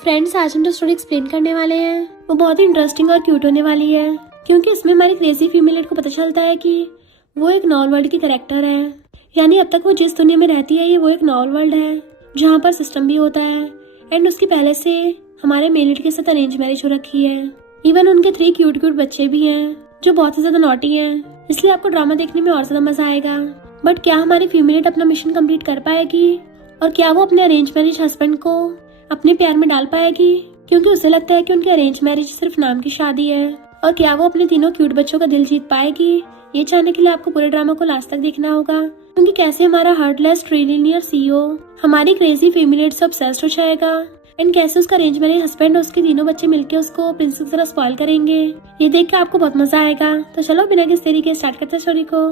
Friends, आज हम जो स्टोरी एक्सप्लेन करने वाले हैं वो बहुत ही इंटरेस्टिंग और क्यूट होने वाली है, क्योंकि इसमें हमारी क्रेजी फीमेल को पता चलता है कि वो एक नॉवल वर्ल्ड की करेक्टर है। यानी अब तक वो जिस दुनिया में रहती है ये वो एक नॉवल वर्ल्ड है जहाँ पर सिस्टम भी होता है एंड उसकी पहले से हमारे मेल लीड के साथ अरेंज मैरिज हो रखी है। इवन उनके 3 क्यूट बच्चे भी हैं जो बहुत ही ज्यादा नॉटी हैं, इसलिए आपको ड्रामा देखने में और ज्यादा मजा आएगा। बट क्या हमारी फीमेल अपना मिशन कंप्लीट कर पाएगी और क्या वो अपने अरेंज मैरिज हस्बैंड को अपने प्यार में डाल पाएगी, क्योंकि उसे लगता है कि उनकी अरेंज मैरिज सिर्फ नाम की शादी है। और क्या वो अपने तीनों क्यूट बच्चों का दिल जीत पाएगी, ये जानने के लिए आपको पूरे ड्रामा को लास्ट तक देखना होगा, क्योंकि कैसे हमारा हार्टलेस ट्रिलियनियर सीईओ हमारी क्रेजी फीमेल से ऑब्सेस्ड हो जाएगा एंड कैसे उसका अरेंज मैरिज हस्बैंड और उसके तीनों बच्चे मिलकर उसको प्रिंसेस की तरह स्पॉइल करेंगे। ये देख के आपको बहुत मजा आएगा। तो चलो बिना किसी तरीके स्टार्ट करते हैं स्टोरी को।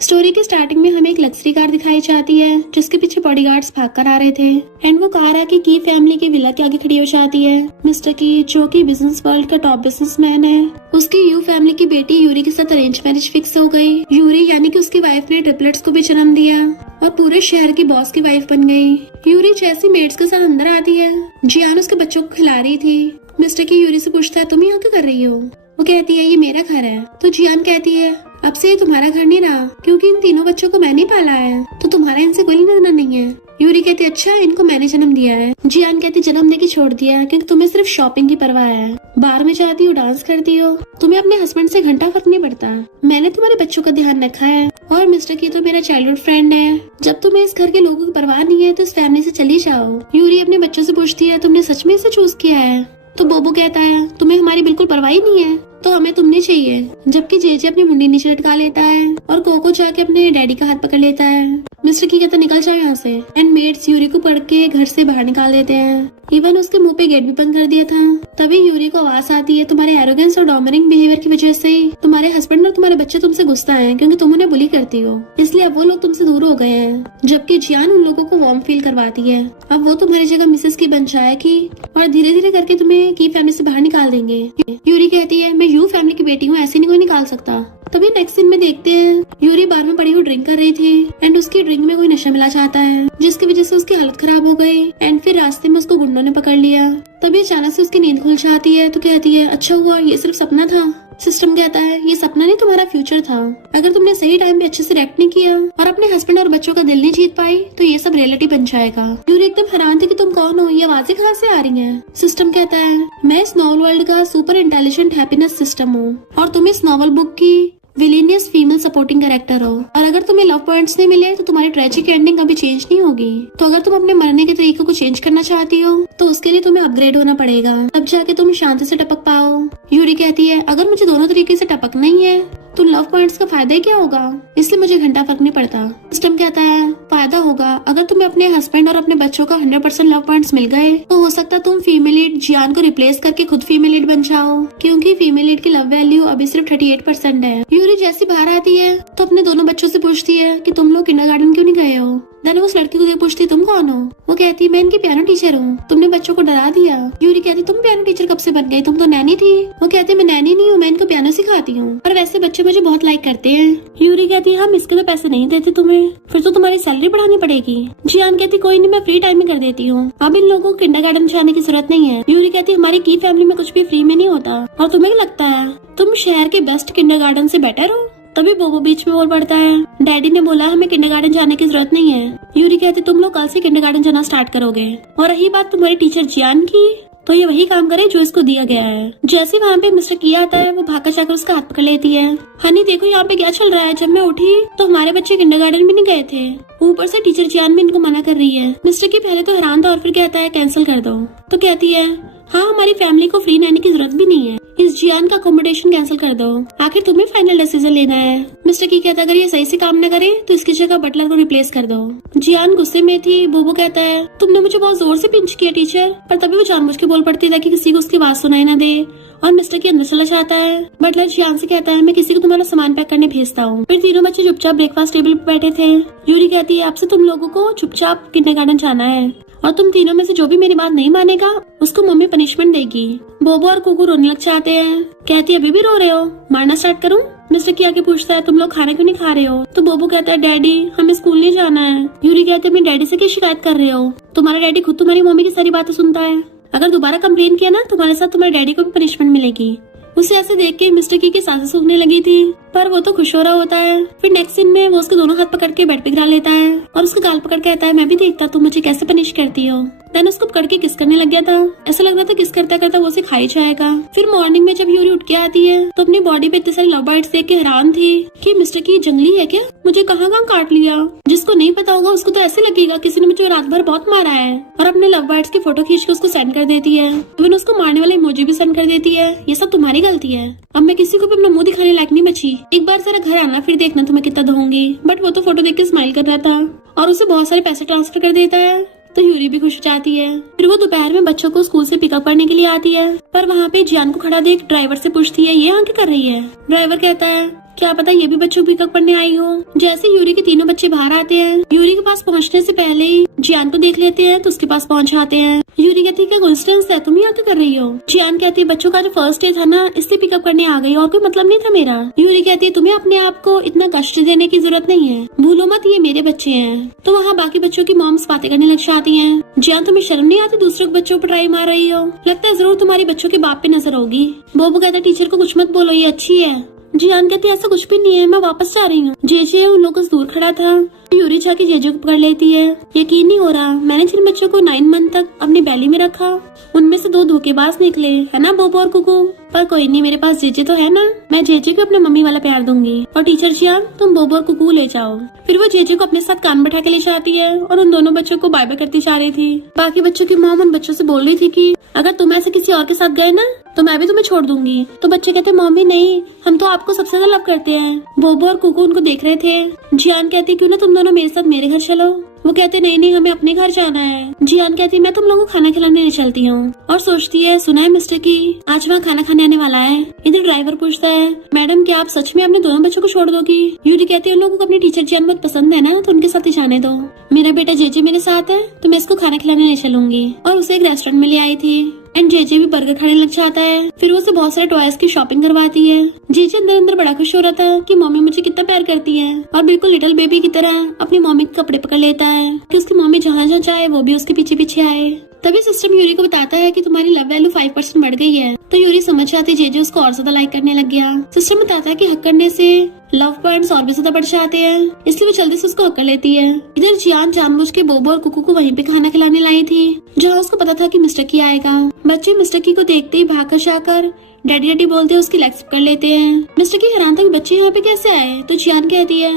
स्टोरी के स्टार्टिंग में हमें एक लग्जरी कार दिखाई जाती है जिसके पीछे बॉडीगार्ड्स भाग कर आ रहे थे एंड वो कार आके की फैमिली के विला के आगे खड़ी हो जाती है। मिस्टर की, जो कि बिजनेस वर्ल्ड का टॉप बिजनेसमैन है, उसकी यू फैमिली की बेटी यूरी के साथ अरेंज मैरिज फिक्स हो गई। यूरी यानी कि उसकी वाइफ ने ट्रिपलेट्स को भी जन्म दिया और पूरे शहर की बॉस की वाइफ बन गई। यूरी जैसी मेड्स के साथ अंदर आती है, जियान उसके बच्चों को खिला रही थी। मिस्टर की यूरी से पूछता है, तुम यहाँ क्या कर रही हो? वो कहती है, ये मेरा घर है। तो जियान कहती है, अब से ये तुम्हारा घर नहीं रहा, क्योंकि इन तीनों बच्चों को मैंने पाला है, तो तुम्हारा इनसे कोई लेना नहीं है। यूरी कहती, अच्छा इनको मैंने जन्म दिया है। जियान कहती, जन्म देके छोड़ दिया है क्योंकि तुम्हें सिर्फ शॉपिंग की परवाह है। बार में जाती हो, डांस करती हो, तुम्हें अपने हस्बैंड से घंटा फर्क नहीं पड़ता। मैंने तुम्हारे बच्चों का ध्यान रखा है और मिस्टर की तो मेरा चाइल्डहुड फ्रेंड है। जब तुम्हें इस घर के लोगों की परवाह नहीं है तो इस फैमिली से चली जाओ। यूरी अपने बच्चों से पूछती है, तुमने सच में इसे चूज किया है? तो बोबो कहता है, तुम्हें हमारी बिल्कुल परवाह ही नहीं है, तो हमें तुमने चाहिए। जबकि जेजे अपनी मुंडी नीचे लटका लेता है और कोको जाके अपने डैडी का हाथ पकड़ लेता है। मिस्टर की कहता, निकल जाओ यहाँ से। एंड मेड्स यूरी को पकड़ के घर से बाहर निकाल देते हैं। इवन उसके मुंह पे गेट भी बंद कर दिया था। तभी यूरी को आवाज आती है, तुम्हारे एरोगेंस और डोमिनिक बिहेवियर की वजह से तुम्हारे हस्बैंड और तुम्हारे बच्चे तुमसे गुस्सा हैं, क्योंकि तुम उन्हें बुली करती हो, इसलिए अब वो लोग तुमसे दूर हो गए हैं। जबकि जियान उन लोगों को वार्म फील करवाती है। अब वो तुम्हारी जगह मिसेस की बन जाएगी और धीरे धीरे करके तुम्हें की फैमिली से बाहर निकाल देंगे। यूरी कहती है, मैं यू फैमिली की बेटी हूँ, ऐसे नहीं कोई निकाल सकता। तभी नेक्स्ट सीन में देखते हैं यूरी बार में पड़ी हुई ड्रिंक कर रही थी एंड उसकी ड्रिंक में कोई नशा मिला जाता है, जिसकी वजह से उसकी हालत खराब हो गई एंड फिर रास्ते में उसको गुंडों ने पकड़ लिया। तभी अचानक से उसकी नींद खुल जाती है तो कहती है, अच्छा हुआ ये सिर्फ सपना था। सिस्टम कहता है, ये सपना नहीं तुम्हारा फ्यूचर था। अगर तुमने सही टाइम पे अच्छे से रिएक्ट नहीं किया और अपने हस्बैंड और बच्चों का दिल नहीं जीत पाई तो ये सब रियलिटी बन जाएगा। यूरी एकदम हैरान थी कि तुम कौन हो, ये आवाजें कहाँ से आ रही हैं? सिस्टम कहता है, मैं इस नॉवल वर्ल्ड का सुपर इंटेलिजेंट हैप्पीनेस सिस्टम हूँ और तुम इस नॉवल बुक की विलीनियस फीमेल सपोर्टिंग कैरेक्टर हो, और अगर तुम्हें लव पॉइंट्स नहीं मिले तो तुम्हारी ट्रेजिक एंडिंग कभी चेंज नहीं होगी। तो अगर तुम अपने मरने के तरीके को चेंज करना चाहती हो तो उसके लिए तुम्हें अपग्रेड होना पड़ेगा, तब जाके तुम शांति से टपक पाओ। यूरी कहती है, अगर मुझे दोनों तरीके से टपकना ही है तो लव पॉइंट्स का फायदा ही क्या होगा, इसलिए मुझे घंटा फर्क नहीं पड़ता। सिस्टम कहता है, फायदा होगा अगर तुम्हें अपने हस्बैंड और अपने बच्चों का 100% लव पॉइंट्स मिल गए तो हो सकता है तुम फीमेल लीड जियान को रिप्लेस करके खुद फीमेल लीड बन जाओ, क्योंकि फीमेल लीड की लव वैल्यू अभी सिर्फ 38% है। यूरी जैसी बाहर आती है तो अपने दोनों बच्चों से पूछती है कि तुम लोग किंडरगार्टन क्यों नहीं गए हो। देन उस लड़की को पूछती, तुम कौन हो? वो कहती, मैं इनकी पियानो टीचर हूँ, तुमने बच्चों को डरा दिया। यूरी कहती, तुम पियानो टीचर कब से बन गई, तुम तो नैनी थी। वो कहती, मैं नैनी नहीं हूँ, मैं इनको पियानो सिखाती हूँ, और वैसे बच्चे मुझे बहुत लाइक करते हैं। यूरी कहती, हम इसके तो पैसे नहीं देते तुम्हें, फिर तो तुम्हारी सैलरी बढ़ानी पड़ेगी। जियान कहती, कोई नहीं, मैं फ्री टाइम में कर देती हूँ, अब इन लोगों को किंडरगार्टन जाने की जरूरत नहीं है। यूरी कहती, हमारी की फैमिली में कुछ भी फ्री में नहीं होता, और तुम्हें क्या लगता है तुम शहर के बेस्ट किंडरगार्टन से बेटर हो? तभी बोबो बीच में बोल पड़ता है, डैडी ने बोला हमें किंडरगार्टन जाने की जरूरत नहीं है। यूरी कहती, तुम लोग कल से किंडरगार्टन जाना स्टार्ट करोगे, और रही बात तुम्हारी टीचर जियान की, तो ये वही काम करे जो इसको दिया गया है। जैसे वहाँ पे मिस्टर किया आता है वो भागकर जाकर उसका हाथ पकड़ लेती है। हनी देखो यहाँ पे क्या चल रहा है, जब मैं उठी तो हमारे बच्चे किंडरगार्टन भी नहीं गए थे, ऊपर से टीचर जियान भी इनको मना कर रही है। मिस्टर की पहले तो हैरान था और फिर कहता है कैंसिल कर दो। तो कहती है, हाँ हमारी फैमिली को फ्री नैनी की जरूरत भी नहीं है, इस जियान का अकोमोडेशन कैंसिल कर दो, आखिर तुम्हें फाइनल डिसीजन लेना है। मिस्टर की कहता है, अगर ये सही से काम न करे तो इसकी जगह बटलर को रिप्लेस कर दो। जियान गुस्से में थी। बोबो कहता है, तुमने मुझे बहुत जोर से पिंच किया टीचर, पर तभी वो जानबूझ के बोल पड़ती ताकि किसी को उसकी बात सुनाई न दे, और मिस्टर के अंदर चला जाता है। बटलर जियान से कहता है, मैं किसी को तुम्हारा सामान पैक करने भेजता हूँ। फिर तीनों बच्चे चुपचाप ब्रेकफास्ट टेबल पर बैठे थे। यूरी कहती है, आपसे तुम लोगों को चुपचाप किंडरगार्टन जाना है, और तुम तीनों में से जो भी मेरी बात नहीं मानेगा उसको मम्मी पनिशमेंट देगी। बोबो और कुकू रोने लग जाते हैं। कहती है, अभी भी रो रहे हो, मारना स्टार्ट करूं? मिस्टर की आगे पूछता है, तुम लोग खाना क्यों नहीं खा रहे हो? तो बोबो कहता है, डैडी हमें स्कूल नहीं जाना है। यूरी कहते, अपनी डैडी से क्या शिकायत कर रहे हो? तुम्हारा डैडी खुद तुम्हारी मम्मी की सारी बातें सुनता है। अगर दोबारा कंप्लेन किया ना तुम्हारे साथ तुम्हारे डैडी को भी पनिशमेंट मिलेगी। उसे ऐसे देख के मिस्टर की सांसें सूखने लगी थी, पर वो तो खुश हो रहा होता है। फिर नेक्स्ट सीन में वो उसके दोनों हाथ पकड़ के बेड पे गिरा लेता है और उसका गाल पकड़ के कहता है, मैं भी देखता तुम मुझे कैसे पनिश करती हो। देन उसको पकड़ के किस करने लग गया था। ऐसा लग रहा था किस करता करता वो उसे खा ही जाएगा। फिर मॉर्निंग में जब यूरी उठ के आती है तो अपनी बॉडी पे इतनी सारी लव बाइट्स देख के हैरान थी कि मिस्टर की जंगली है क्या, मुझे कहाँ कहाँ काट लिया। जिसको नहीं पता होगा उसको तो ऐसे लगेगा किसी ने मुझे रात भर बहुत मारा है, और अपने लव बाइट्स की फोटो खींच के उसको सेंड कर देती है। इवन उसको मारने वाला इमोजी भी सेंड कर देती है। ये सब तुम्हारी गलती है, अब मैं किसी को भी अपना मुंह दिखाने लायक नहीं बची। एक बार जरा घर आना, फिर देखना तुम्हें कितना धोऊंगी। बट वो तो फोटो देख के स्माइल कर रहा था और उसे बहुत सारे पैसे ट्रांसफर कर देता है, तो यूरी भी खुश हो जाती है। फिर वो दोपहर में बच्चों को स्कूल से पिकअप करने के लिए आती है, पर वहाँ पे जियान को खड़ा देख ड्राइवर से पूछती है, ये यहाँ क्या कर रही है। ड्राइवर कहता है, क्या पता ये भी बच्चों को पिकअप करने आई हो। जैसे यूरी के तीनों बच्चे बाहर आते हैं, यूरी के पास पहुँचने से पहले ही जियान को देख लेते हैं तो उसके पास पहुँच जाते हैं। यूरी कहती है, क्या कोइंसिडेंस है, तुम यहाँ क्या कर रही हो। जियान कहती है, बच्चों का जो फर्स्ट डे था ना, इसलिए पिकअप करने आ गई और कोई मतलब नहीं था मेरा। यूरी कहती है, तुम्हें अपने आप को इतना कष्ट देने की जरूरत नहीं है, भूलो मत ये मेरे बच्चे हैं। तो वहाँ बाकी बच्चों की मॉम्स बातें करने लग जाती है। जियान, तुम्हें शर्म नहीं आती दूसरों के बच्चों पर ट्राई मार रही हो, लगता है जरूर तुम्हारे बच्चों के बाप पे नजर होगी। बोबो कहता है, टीचर को कुछ मत बोलो, ये अच्छी है। जियान कहती है, ऐसा कुछ भी नहीं है, मैं वापस जा रही हूँ। जेजे उन लोगों से दूर खड़ा था। यूरी जाके जेजे को पकड़ लेती है। यकीन नहीं हो रहा, मैंने जिन बच्चों को 9 मंथ तक अपनी बैली में रखा उनमें से 2 धोखेबाज निकले, है ना बोबो और कुकू। पर कोई नहीं, मेरे पास जेजे तो है ना, मैं जेजे को अपने मम्मी वाला प्यार दूंगी। और टीचर जियान, तुम बोबो और कुकू ले जाओ। फिर वो जेजे को अपने साथ कान बैठा के ले जाती है और उन दोनों बच्चों को बाय बाय करती जा रही थी। बाकी बच्चों की मॉम उन बच्चों से बोल रही थी कि अगर तुम ऐसे किसी और के साथ गए ना तो मैं भी तुम्हें छोड़ दूंगी। तो बच्चे कहते, मम्मी नहीं, हम तो आपको सबसे ज्यादा लव करते हैं। बोबो और कुकू उनको देख रहे थे। जियान कहती, क्यों ना तुम दोनों मेरे साथ मेरे घर चलो। वो कहते, नहीं नहीं, हमें अपने घर जाना है। जियान कहती, मैं तुम लोगों को खाना खिलाने ले चलती हूँ। और सोचती है, सुना है मिस्टर की आज वहाँ खाना खाने आने वाला है। इधर ड्राइवर पूछता है, मैडम क्या आप सच में अपने दोनों बच्चों को छोड़ दोगी। यूरी कहती है, उन लोगों को अपनी टीचर जियान बहुत पसंद है ना, तो उनके साथ ही जाने दो। मेरा बेटा जेजे मेरे साथ है तो मैं इसको खाना खिलाने ले चलूंगी। और उसे एक रेस्टोरेंट में ले आई थी एंड जेजे भी बर्गर खाने लग जाता है। फिर वो उसे बहुत सारे टॉयज की शॉपिंग करवाती है। जेजे अंदर अंदर बड़ा खुश हो रहा था कि मम्मी मुझे कितना प्यार करती है, और बिल्कुल लिटिल बेबी की तरह अपनी मम्मी के कपड़े पकड़ लेता है कि उसकी मम्मी जहाँ जहाँ जाए वो भी उसके पीछे पीछे आए। तभी सिस्टम यूरी को बताता है कि तुम्हारी लव वैल्यू 5% बढ़ गई है। तो यूरी समझ जाती जेजे उसको और ज्यादा लाइक करने लग गया। सिस्टम बताता है कि हक करने से लव पॉइंट्स और भी ज्यादा बढ़ जाते हैं, इसलिए वो जल्दी से उसको हक कर लेती है। इधर जियान जानबूझ के बोबो और कुकू को वहीं पे खाना खिलाने लाई थी जहाँ उसको पता था कि मिस्टर की आएगा। बच्चे मिस्टर की को देखते ही भाग कर जाकर डैडी डैडी बोलते उसकी लेग्स पकड़ लेते हैं। मिस्टर की हैरान था कि बच्चे यहाँ पे कैसे आए। तो जियान कहती है,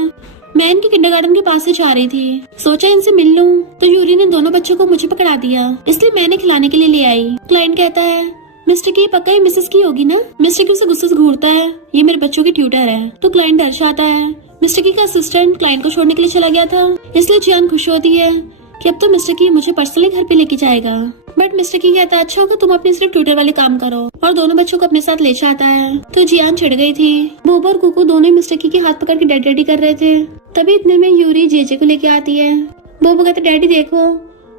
मैं इनके किंडरगार्टन के पास से जा रही थी, सोचा इनसे मिल लूं। तो यूरी ने दोनों बच्चों को मुझे पकड़ा दिया, इसलिए मैंने खिलाने के लिए ले आई। क्लाइंट कहता है, मिस्टर की पक्का ये मिसेस की होगी ना। मिस्टर की उसे गुस्से से घूरता है, ये मेरे बच्चों की ट्यूटर है। तो क्लाइंट डर जाता है। मिस्टर की का असिस्टेंट क्लाइंट को छोड़ने के लिए चला गया था, इसलिए जियान खुश होती है कि अब तो मिस्टर की मुझे पर्सनली घर पे लेके जाएगा। बट मिस्टर की कहता है, अच्छा होगा तुम अपने सिर्फ ट्यूटर वाले काम करो, और दोनों बच्चों को अपने साथ ले जाता है। तो जियान चिढ़ गई थी। बोबो और कुकू दोनों मिस्टर की के हाथ पकड़ के डैडी डैडी कर रहे थे। तभी इतने में यूरी जेजे को लेके आती है। बोबो कहते, डैडी देखो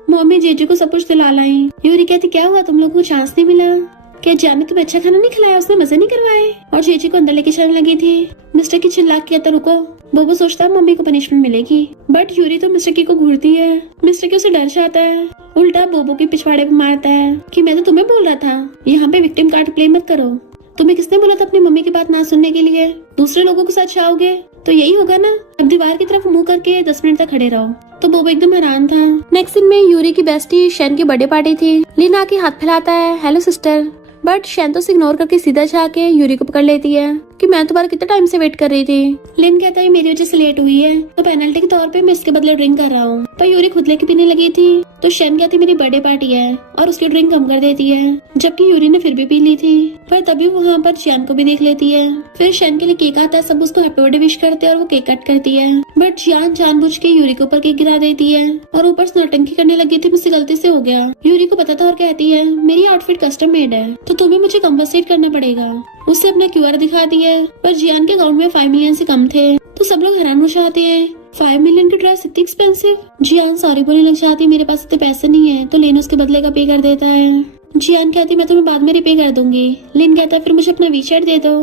मम्मी जेजे को सब कुछ दिला लाई। यूरी कहती, क्या हुआ, तुम लोगों को चांस नहीं मिला क्या, जाने तुम्हें अच्छा खाना नहीं खिलाया, उसने मजे नहीं करवाए। और जेजे को अंदर लेके जाने लगी थी। मिस्टर की चिल्ला के कहता, रुको। बोबो सोचता है मम्मी को पनिशमेंट मिलेगी, बट यूरी तो मिस्टर की को घूरती है। मिस्टर की उसे डर जाता है, उल्टा बोबो के पिछवाड़े पे मारता है कि मैं तो तुम्हें बोल रहा था यहाँ पे विक्टिम कार्ड प्ले मत करो। तुम्हें किसने बोला था अपनी मम्मी की बात ना सुनने के लिए, दूसरे लोगों के साथ जाओगे तो यही होगा ना। अब दीवार की तरफ मुंह करके 10 मिनट तक खड़े रहो। तो बोबो एकदम हैरान था। नेक्स्ट दिन में यूरी की बेस्टी शैन की बर्थडे पार्टी थी। लिन आके हाथ फैलाता है, हेलो सिस्टर। बट शैन तो इग्नोर करके सीधा जाके यूरी को पकड़ लेती है कि मैं तुम्हारा कितना टाइम से वेट कर रही थी। लिन कहता है, मेरी वजह से लेट हुई है तो पेनल्टी के तौर पे मैं इसके बदले ड्रिंक कर रहा हूँ। पर यूरी खुद लेके पीने लगी थी तो शैन कहती मेरी बर्थडे पार्टी है और उसकी ड्रिंक कम कर देती है, जबकि यूरी ने फिर भी पी ली थी। पर तभी वहाँ पर शैन को भी देख लेती है। फिर शैन के लिए केक आता है, सब उसको हैप्पी बर्थडे विश करते हैं और वो केक कट करती है। बट जियान जानबूझ के यूरी के ऊपर केक गिरा देती है और ऊपर से नौटंकी करने लगी थी, मुझसे गलती से हो गया। यूरी को पता था और कहती है, मेरी आउटफिट कस्टम मेड है तो तुम्हें मुझे कंपनसेट करना पड़ेगा। उससे अपना QR दिखाती है, पर जियान के अकाउंट में 5 मिलियन से कम थे। तो सब लोग हैरान हो जाते हैं, 5 मिलियन की ड्रेस इतनी एक्सपेंसिव। जियान सॉरी बोलने लग जाती है, मेरे पास इतने पैसे नहीं है। तो लेन उसके बदले का पे कर देता है। जियान कहती मैं तुम्हें बाद में रिपे कर दूंगी। लिन कहता है फिर मुझे अपना वीचैट दे दो।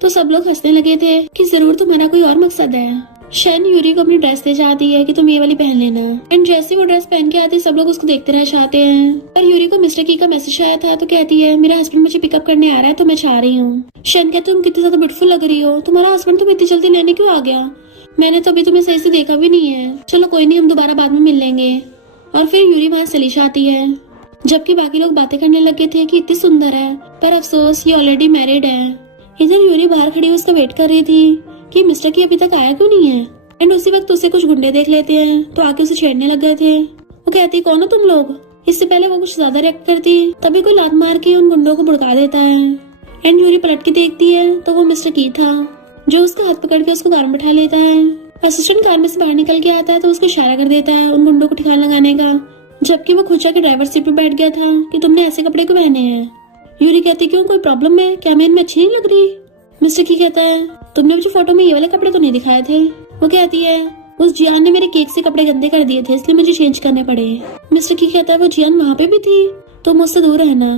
तो सब लोग हंसने लगे थे कि जरूर तुम्हारा कोई और मकसद है। शन यूरी को अपनी ड्रेस दे जाती है कि तुम ये वाली पहन लेना। एंड जैसे वो ड्रेस पहन के आती है सब लोग उसको देखते रह जाते हैं। और यूरी को मिस्टर की का मैसेज आया था तो कहती है मेरा हस्बैंड मुझे पिकअप करने आ रहा है तो मैं जा रही हूँ। शन कहते तुम कितनी ज्यादा ब्यूटीफुल लग रही हो, तुम्हारा हस्बैंड तुम्हें इतनी जल्दी लेने क्यों आ गया? मैंने तो अभी तुम्हें सही से देखा भी नहीं है। चलो कोई नहीं, हम दोबारा बाद में मिल लेंगे। और फिर यूरी वहाँ चली जाती है। जबकि बाकी लोग बातें करने लगे थे कि इतनी सुंदर है, पर अफसोस ये ऑलरेडी मैरिड है। इधर यूरी बाहर खड़ी उसका वेट कर रही थी कि मिस्टर की अभी तक आया क्यों नहीं है। एंड उसी वक्त उसे कुछ गुंडे देख लेते हैं तो आके उसे छेड़ने लग गए थे। वो कहती कौन हो तुम लोग? इससे पहले वो कुछ ज्यादा रिएक्ट करती तभी कोई लात मार के उन गुंडों को भड़का देता है। एंड यूरी पलट के देखती है तो वो मिस्टर की था जो उसका हाथ पकड़ के उसको कार में बैठा लेता है। असिस्टेंट कार में से बाहर निकल के आता है तो उसको इशारा कर देता है उन गुंडों को ठिकाना लगाने का, जबकि वो खुद जाके ड्राइवर सीट पे बैठ गया था कि तुमने ऐसे कपड़े क्यों पहने हैं। यूरी कहती क्यों, कोई प्रॉब्लम है क्या? मैं इनमें अच्छी नहीं लग रही? मिस्टर की कहता है तुमने मुझे फोटो में ये वाले कपड़े तो नहीं दिखाए थे। वो कहती है उस जियान ने मेरे केक से कपड़े गंदे कर दिए थे इसलिए मुझे चेंज करने पड़े। मिस्टर की कहता है वो जियान वहाँ पे भी थी, तुम मुझसे दूर रहना।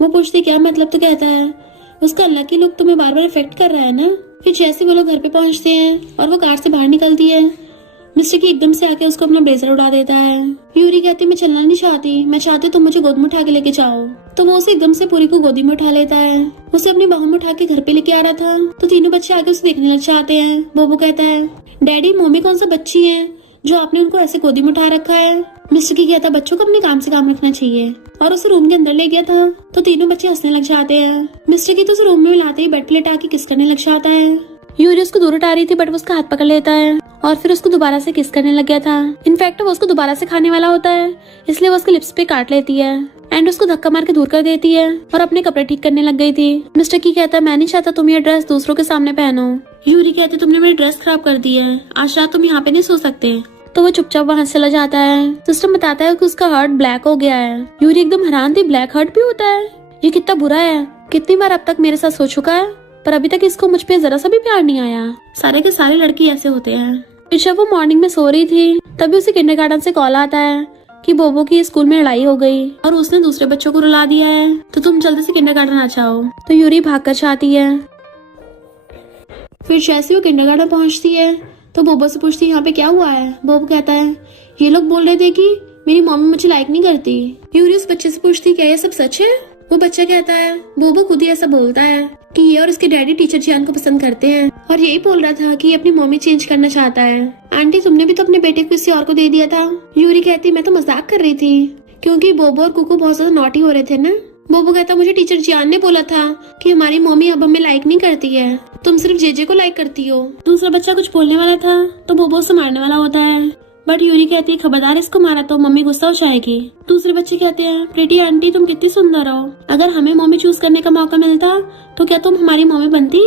वो पूछती क्या मतलब? तो कहता है उसका अल्लाह की लुक तुम्हें बार बार इफेक्ट कर रहा है ना। फिर जैसे वो लोग घर पे पहुंचते हैं और वो कार से बाहर निकलती है, मिस्टर की एकदम से आके उसको अपना ब्लेजर उड़ा देता है। यूरी कहती मैं चलना नहीं चाहती, मैं चाहती तुम मुझे गोद में उठा के लेके जाओ। तो वो उसे एकदम से पूरी को गोदी में उठा लेता है। उसे अपनी बाहों में उठा के घर पे लेके आ रहा था तो तीनों बच्चे आके उसे देखने लग जाते हैं। बोबो कहता है डैडी मम्मी कौन सा बच्ची है जो आपने उनको ऐसे गोदी में उठा रखा है। मिस्टर की कहता बच्चों को अपने काम से काम रखना चाहिए और उसे रूम के अंदर ले गया था तो तीनों बच्चे हंसने लग जाते हैं। मिस्टर की तो उसे रूम में लाते ही बेड पे लेटा के किस करने लग जाता है। यूरी उसको दूर हटा रही थी बट वो उसका हाथ पकड़ लेता है और फिर उसको दोबारा से किस करने लग गया था। इनफैक्ट वो उसको दोबारा से खाने वाला होता है इसलिए वो उसके लिप्स पे काट लेती है एंड उसको धक्का मार के दूर कर देती है और अपने कपड़े ठीक करने लग गई थी। मिस्टर की कहता है मैं नहीं चाहता तुम ये ड्रेस दूसरों के सामने पहनो। यूरी कहती तुमने मेरी ड्रेस खराब कर दी है, आज रात तुम यहाँ पे नहीं सो सकते। तो वो चुपचाप वहाँ चला जाता है। सिस्टम बताता है कि उसका हार्ट ब्लैक हो गया है। यूरी एकदम हैरान थी, ब्लैक हार्ट भी होता है, ये कितना बुरा है। कितनी बार अब तक मेरे साथ सो चुका है पर अभी तक इसको मुझ पे जरा सा भी प्यार नहीं आया। सारे के सारे लड़की ऐसे होते हैं। फिर जब वो मॉर्निंग में सो रही थी तभी उसे किंडरगार्टन से कॉल आता है कि बोबो की स्कूल में लड़ाई हो गई और उसने दूसरे बच्चों को रुला दिया है तो तुम जल्दी से किंडरगार्टन आ जाओ। तो यूरी भाग कर जाती है। फिर जैसे वो किंडरगार्टन पहुंचती है तो बोबो से पूछती है यहाँ पे क्या हुआ है। बोबो कहता है ये लोग बोल रहे थे कि मेरी मम्मी मुझे लाइक नहीं करती। यूरी उस बच्चे से पूछती क्या ये सब सच है। वो बच्चा कहता है बोबो खुद ही ऐसा बोलता है कि ये और इसके डैडी टीचर जियान को पसंद करते हैं और यही बोल रहा था कि ये अपनी मम्मी चेंज करना चाहता है। आंटी तुमने भी तो अपने बेटे को किसी और को दे दिया था। यूरी कहती मैं तो मजाक कर रही थी क्योंकि बोबो और कुकू बहुत ज्यादा नॉटी हो रहे थे ना। बोबो कहता मुझे टीचर जियान ने बोला था कि हमारी मम्मी अब हमें लाइक नहीं करती है, तुम सिर्फ जेजे को लाइक करती हो। दूसरा बच्चा कुछ बोलने वाला था तो बोबो उसे मारने वाला होता है बट यूरी कहती है खबरदार इसको मारा तो मम्मी गुस्सा हो जाएगी। दूसरे बच्चे कहते हैं प्रीटी आंटी तुम कितनी सुंदर हो, अगर हमें मम्मी चूज करने का मौका मिलता तो क्या तुम हमारी मम्मी बनती।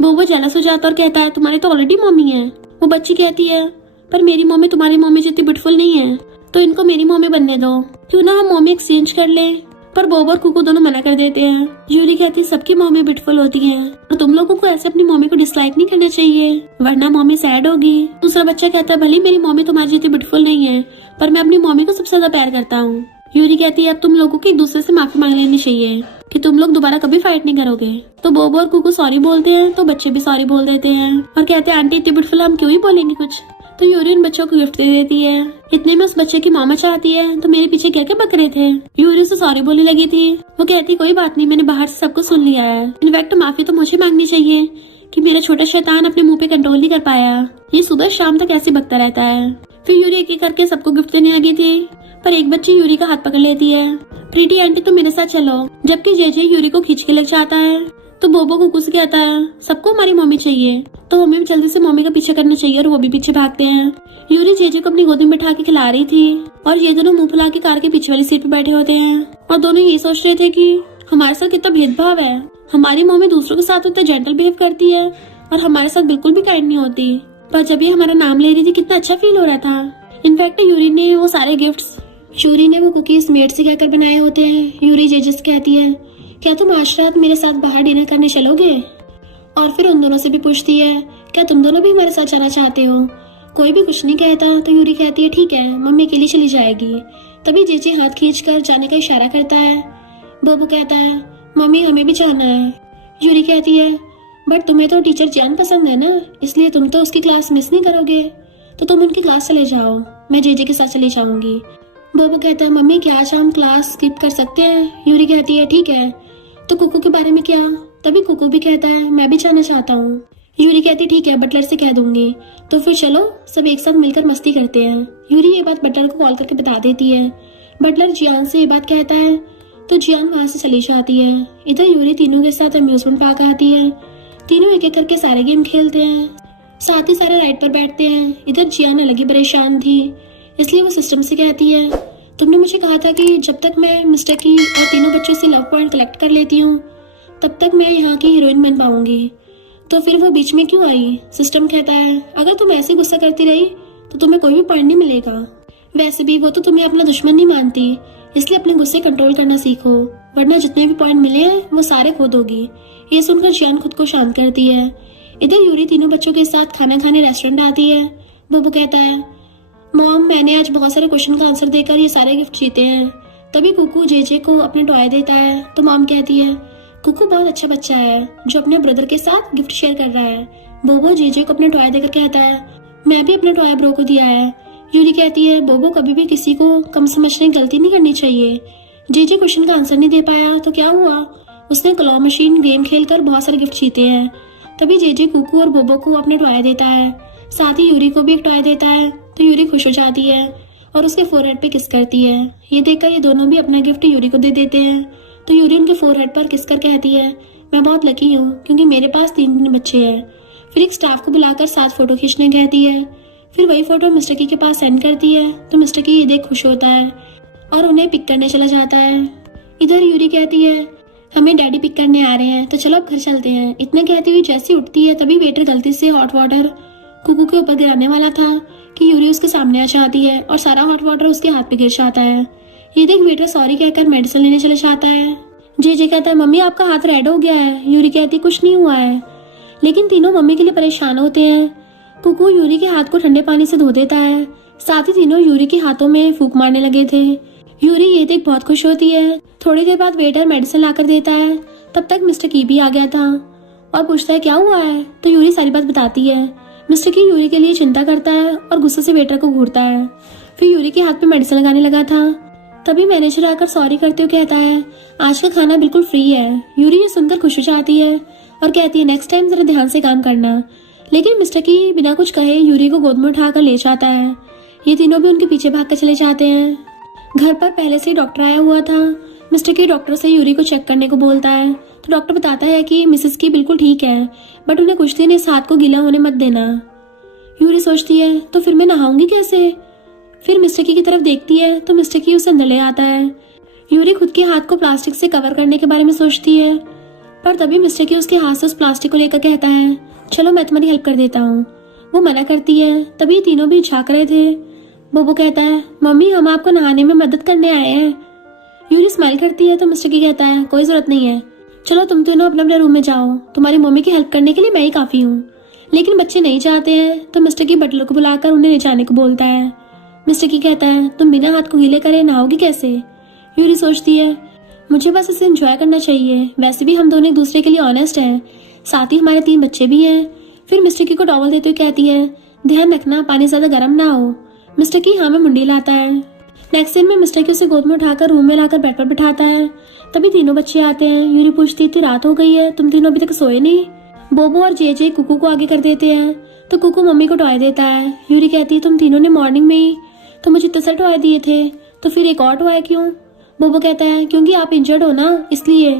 बोबो जेलस हो जाता और कहता है तुम्हारी तो ऑलरेडी मम्मी है। वो बच्ची कहती है पर मेरी मम्मी तुम्हारी मम्मी जितनी ब्यूटीफुल नहीं है तो इनको मेरी मम्मी बनने दो, क्यों ना हम मम्मी एक्सचेंज कर ले। पर बोबो और कुकू दोनों मना कर देते हैं। यूरी कहती है सबकी मम्मी ब्यूटीफुल होती है और तुम लोगों को ऐसे अपनी मम्मी को डिसलाइक नहीं करना चाहिए वरना मम्मी सैड होगी। दूसरा बच्चा कहता है भले मेरी मम्मी तुम्हारी जितनी ब्यूटीफुल नहीं है पर मैं अपनी मम्मी को सबसे ज्यादा प्यार करता हूँ। यूरी कहती है अब तुम लोगों को एक दूसरे से माफी मांग लेनी चाहिए कि तुम लोग दोबारा कभी फाइट नहीं करोगे। तो बोबो और कुकू सॉरी बोलते हैं तो बच्चे भी सॉरी बोल देते हैं और कहते हैं आंटी इतनी ब्यूटीफुल हम क्यों ही बोलेंगे कुछ। तो यूरी उन बच्चों को गिफ्ट दे देती है। इतने में उस बच्चे की मामा चाहती है तो मेरे पीछे क्या क्या बक रहे थे। यूरी उसे सॉरी बोलने लगी थी। वो कहती कोई बात नहीं, मैंने बाहर से सबको सुन लिया है, इनफैक्ट माफी तो मुझे मांगनी चाहिए कि मेरा छोटा शैतान अपने मुंह पे कंट्रोल नहीं कर पाया, ये सुबह शाम तक ऐसे बकता रहता है। फिर यूरी एक एक करके सबको गिफ्ट देने लगी थी पर एक बच्ची यूरी का हाथ पकड़ लेती है। प्रीटी आंटी तुम मेरे साथ चलो, जबकि जेजे यूरी को खींच के लग जाता है। तो बोबो कुकू से कहता है सबको हमारी मम्मी चाहिए तो हमें भी जल्दी से मम्मी का पीछे करना चाहिए और वो भी पीछे भागते हैं। यूरी जेजे को अपनी गोदी में बैठा के खिला रही थी और ये दोनों मुंह फुला के कार के पीछे वाली सीट पे बैठे होते हैं और दोनों ये सोच रहे थे कि हमारे साथ कितना भेदभाव है, हमारी मम्मी दूसरों के साथ उतना जेंटल बिहेव करती है और हमारे साथ बिल्कुल भी काइंड नहीं होती। पर जब ये हमारा नाम ले रही थी कितना अच्छा फील हो रहा था। इनफैक्ट यूरी ने वो सारे गिफ्ट्स यूरी ने वो कुकीज मेड से कहकर बनाए होते हैं। यूरी जेजे से कहती है क्या तुम आज रात मेरे साथ बाहर डिनर करने चलोगे। और फिर उन दोनों से भी पूछती है क्या तुम दोनों भी हमारे साथ जाना चाहते हो। कोई भी कुछ नहीं कहता तो यूरी कहती है ठीक है मम्मी अकेली चली जाएगी। तभी जेजे हाथ खींचकर जाने का इशारा करता है। बोबो कहता है मम्मी हमें भी जाना है। यूरी कहती है बट तुम्हें तो टीचर जियान पसंद है ना, इसलिए तुम तो उसकी क्लास मिस नहीं करोगे। तो तुम उनकी क्लास चले जाओ, मैं जेजे के साथ चली जाऊंगी। बोबो कहता है मम्मी क्या आज हम क्लास स्किप कर सकते हैं। यूरी कहती है ठीक है। तो कुकू के बारे में क्या? तभी कुकू भी कहता है मैं भी जाना चाहता हूँ। यूरी कहती ठीक है, बटलर से कह दूंगी। तो फिर चलो सब एक साथ मिलकर मस्ती करते हैं। यूरी ये बात बटलर को कॉल करके बता देती है। बटलर जियान से ये बात कहता है तो जियान वहां से चली जाती है। इधर यूरी तीनों के साथ अम्यूजमेंट पार्क आती है। तीनों एक एक करके सारे गेम खेलते हैं, साथ ही सारे राइड पर बैठते हैं। इधर जियान अलग ही परेशान थी, इसलिए वो सिस्टम से कहती है तुमने मुझे कहा था कि जब तक मैं मिस्टर की और तीनों बच्चों से लव पॉइंट कलेक्ट कर लेती हूँ तब तक मैं यहाँ की हीरोइन बन पाऊंगी, तो फिर वो बीच में क्यों आई? सिस्टम कहता है अगर तुम ऐसे गुस्सा करती रही तो तुम्हें कोई भी पॉइंट नहीं मिलेगा। वैसे भी वो तो तुम्हें अपना दुश्मन नहीं मानती, इसलिए अपने गुस्से कंट्रोल करना सीखो, वरना जितने भी पॉइंट मिले हैं वो सारे खो दोगी। ये सुनकर जियान खुद को शांत करती है। इधर यूरी तीनों बच्चों के साथ खाना खाने रेस्टोरेंट आती है। बोबो कहता है मॉम मैंने आज बहुत सारे क्वेश्चन का आंसर देकर ये सारे गिफ्ट जीते हैं। तभी कुकू जेजे को अपने टॉय देता है तो मॉम कहती है कुकू बहुत अच्छा बच्चा है जो अपने ब्रदर के साथ गिफ्ट शेयर कर रहा है। बोबो जेजे को अपने टॉय देकर कहता है मैं भी अपने टॉय ब्रो को दिया है। यूरी कहती है बोबो कभी भी किसी को कम समझने की गलती नहीं करनी चाहिए। जेजे क्वेश्चन का आंसर नहीं दे पाया तो क्या हुआ, उसने क्लॉ मशीन गेम खेलकर बहुत सारे गिफ्ट जीते हैं। तभी जेजे कुकू और बोबो को अपने टॉय देता है, साथ ही यूरी को भी एक टॉय देता है। तो यूरी खुश हो जाती है और उसके फोरहेड पे किस करती है। ये देखकर ये दोनों भी अपना गिफ्ट यूरी को दे देते हैं। तो यूरी उनके फोरहेड पर किस कर कहती है मैं बहुत लकी हूँ क्योंकि मेरे पास 3 बच्चे हैं। फिर एक स्टाफ को बुलाकर साथ फोटो खींचने कहती है। फिर वही फोटो मिस्टर की के पास सेंड करती है तो मिस्टर की ये देख खुश होता है और उन्हें पिक करने चला जाता है। इधर यूरी कहती है हमें डैडी पिक करने आ रहे हैं तो चलो अब घर चलते हैं। इतने कहती हुई जैसी उठती है तभी वेटर गलती से हॉट वाटर कुकू के ऊपर गिराने वाला था कि यूरी उसके सामने आ जाती है और सारा हॉट वाटर उसके हाथ पे गिर जाता है। ये देख वेटर सॉरी कहकर मेडिसिन लेने चले जाता है। जे कहता है मम्मी आपका हाथ रेड हो गया है। यूरी कहती कुछ नहीं हुआ है, लेकिन तीनों मम्मी के लिए परेशान होते हैं। कुकू यूरी के हाथ को ठंडे पानी से धो देता है, साथ ही तीनों यूरी के हाथों में फूंक मारने लगे थे। यूरी ये देख बहुत खुश होती है। थोड़ी देर बाद वेटर मेडिसिन लाकर देता है। तब तक मिस्टर की भी आ गया था और पूछता है क्या हुआ है। तो यूरी सारी बात बताती है। मिस्टर की यूरी के लिए चिंता करता है और गुस्से से वेटर को घूरता है। फिर यूरी के हाथ पे मेडिसिन लगाने लगा था। तभी मैनेजर आकर सॉरी करते हुए कहता है आज का खाना बिल्कुल फ्री है। यूरी ये सुनकर खुश हो जाती है और कहती है नेक्स्ट टाइम जरा ध्यान से काम करना। लेकिन मिस्टर की बिना कुछ कहे यूरी को गोद में उठाकर ले जाता है। ये तीनों भी उनके पीछे भाग कर चले जाते हैं। घर पर पहले से ही डॉक्टर आया हुआ था। मिस्टर की डॉक्टर से यूरी को चेक करने को बोलता है तो डॉक्टर बताता है कि मिसेस की बिल्कुल ठीक है, बट उन्हें कुछ दिन इस हाथ को गीला होने मत देना। यूरी सोचती है तो फिर मैं नहाऊंगी कैसे। फिर मिस्टर की तरफ देखती है तो मिस्टर की उसे अंदर ले आता है। यूरी खुद के हाथ को प्लास्टिक से कवर करने के बारे में सोचती है, पर तभी मिस्टर की उसके हाथ से उस प्लास्टिक को लेकर कहता है चलो मैं तुम्हारी हेल्प कर देता हूँ। वो मना करती है। तभी तीनों भी झांक रहे थे। बोबो कहता है मम्मी हम आपको नहाने में मदद करने आए हैं। यूरी स्माइल करती है तो मिस्टर की कहता है कोई जरूरत नहीं है, चलो तुम दोनों अपने अपने रूम में जाओ, तुम्हारी मम्मी की हेल्प करने के लिए मैं ही काफी हूँ। लेकिन बच्चे नहीं चाहते हैं तो मिस्टर की बटलर को बुलाकर उन्हें ले जाने को बोलता है। मिस्टर की कहता है तुम बिना हाथ को गीले करे नहाओगी कैसे। यूरी सोचती है मुझे बस इसे एंजॉय करना चाहिए, वैसे भी हम दोनों एक दूसरे के लिए ऑनेस्ट हैं, साथ ही हमारे 3 बच्चे भी हैं। फिर मिस्टर की को टॉवल देते हुए कहती है ध्यान रखना पानी ज्यादा गर्म ना हो। मिस्टर की हाँ में मुंडी लाता है। नेक्स्ट दिन में मिस्टर की उसे गोद में उठाकर रूम में लाकर बेड पर बिठाता है। तभी तीनों बच्चे आते हैं। यूरी पूछती इतनी रात हो गई है तुम तीनों अभी तक सोए नहीं। बोबो और जे कुकू को आगे कर देते हैं तो कुकू मम्मी को टॉय देता है। यूरी कहती है तुम तीनों ने मॉर्निंग में ही तो मुझे इतने सारे टॉय दिए थे, तो फिर एक और टॉय क्यों। बोबो कहता है क्योंकि आप इंजर्ड हो ना इसलिए।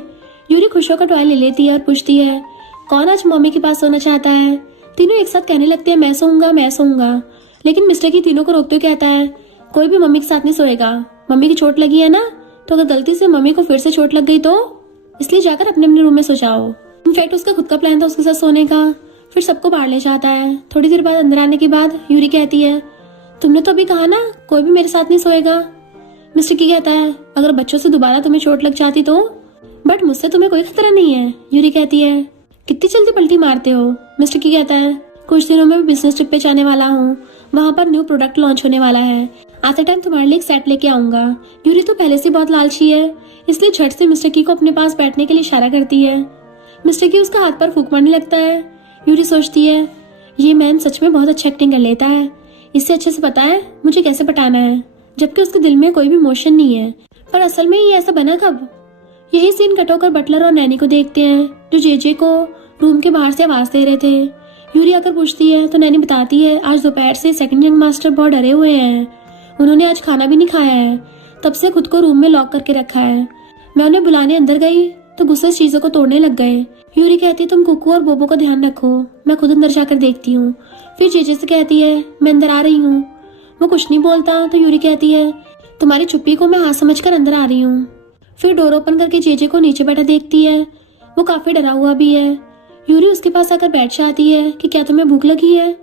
यूरी खुश होकर टॉय ले लेती है और पूछती है कौन आज मम्मी के पास सोना चाहता है। तीनों एक साथ कहने लगते हैं मैं सोऊंगा मैं सोऊंगा। लेकिन मिस्टर की तीनों को रोकते हुए कहता है कोई भी मम्मी के साथ नहीं सोएगा, मम्मी की चोट लगी है ना, तो अगर गलती से मम्मी को फिर से चोट लग गई तो इसलिए जाकर अपने अपने रूम में सो जाओ। इनफैक्ट उसका खुद का प्लान था उसके साथ सोने का। फिर सबको बाहर ले जाता है। थोड़ी देर बाद अंदर आने के बाद यूरी कहती है तुमने तो अभी कहा ना कोई भी मेरे साथ नहीं सोएगा। मिस्टर की कहता है अगर बच्चों से दोबारा तुम्हें चोट लग जाती तो, बट मुझसे तुम्हें कोई खतरा नहीं है। यूरी कहती है कितनी जल्दी पलटी मारते हो। मिस्टर की कहता है कुछ दिनों में बिजनेस ट्रिप पे जाने वाला हूँ, वहाँ पर न्यू प्रोडक्ट लॉन्च होने वाला है, आते टाइम तुम्हारे लिए एक सेट लेके आऊंगा। यूरी तो पहले से बहुत लालची है, इसलिए झट से मिस्टर की को अपने पास बैठने के लिए इशारा करती है। मिस्टर की उसका हाथ पर फूंक मारने लगता है। यूरी सोचती है ये मैन सच में बहुत अच्छी एक्टिंग कर लेता है, इससे अच्छे से पता है मुझे कैसे पटाना है, जबकि उसके दिल में कोई भी इमोशन नहीं है। पर असल में ये ऐसा बना कब? यही सीन कट होकर बटलर और नैनी को देखते हैं, जो जेजे को रूम के बाहर से आवाज दे रहे थे। यूरी आकर पूछती है तो नैनी बताती है आज दोपहर से सेकंड यंग मास्टर बहुत डरे हुए हैं, उन्होंने आज खाना भी नहीं खाया है, तब से खुद को रूम में लॉक करके रखा है। मैं उन्हें बुलाने अंदर गई तो गुस्से से चीजों को तोड़ने लग गए। यूरी कहती तुम कुकू और बोबो का ध्यान रखो, मैं खुद अंदर जाकर देखती हूँ। फिर जेजे से कहती है मैं अंदर आ रही हूँ। वो कुछ नहीं बोलता तो यूरी कहती है तुम्हारी चुप्पी को मैं हाथ समझकर अंदर आ रही हूँ। फिर डोर ओपन करके जेजे को नीचे बैठा देखती है, वो काफी डरा हुआ भी है। यूरी उसके पास आकर बैठ जाती है कि क्या तुम्हें भूख लगी है?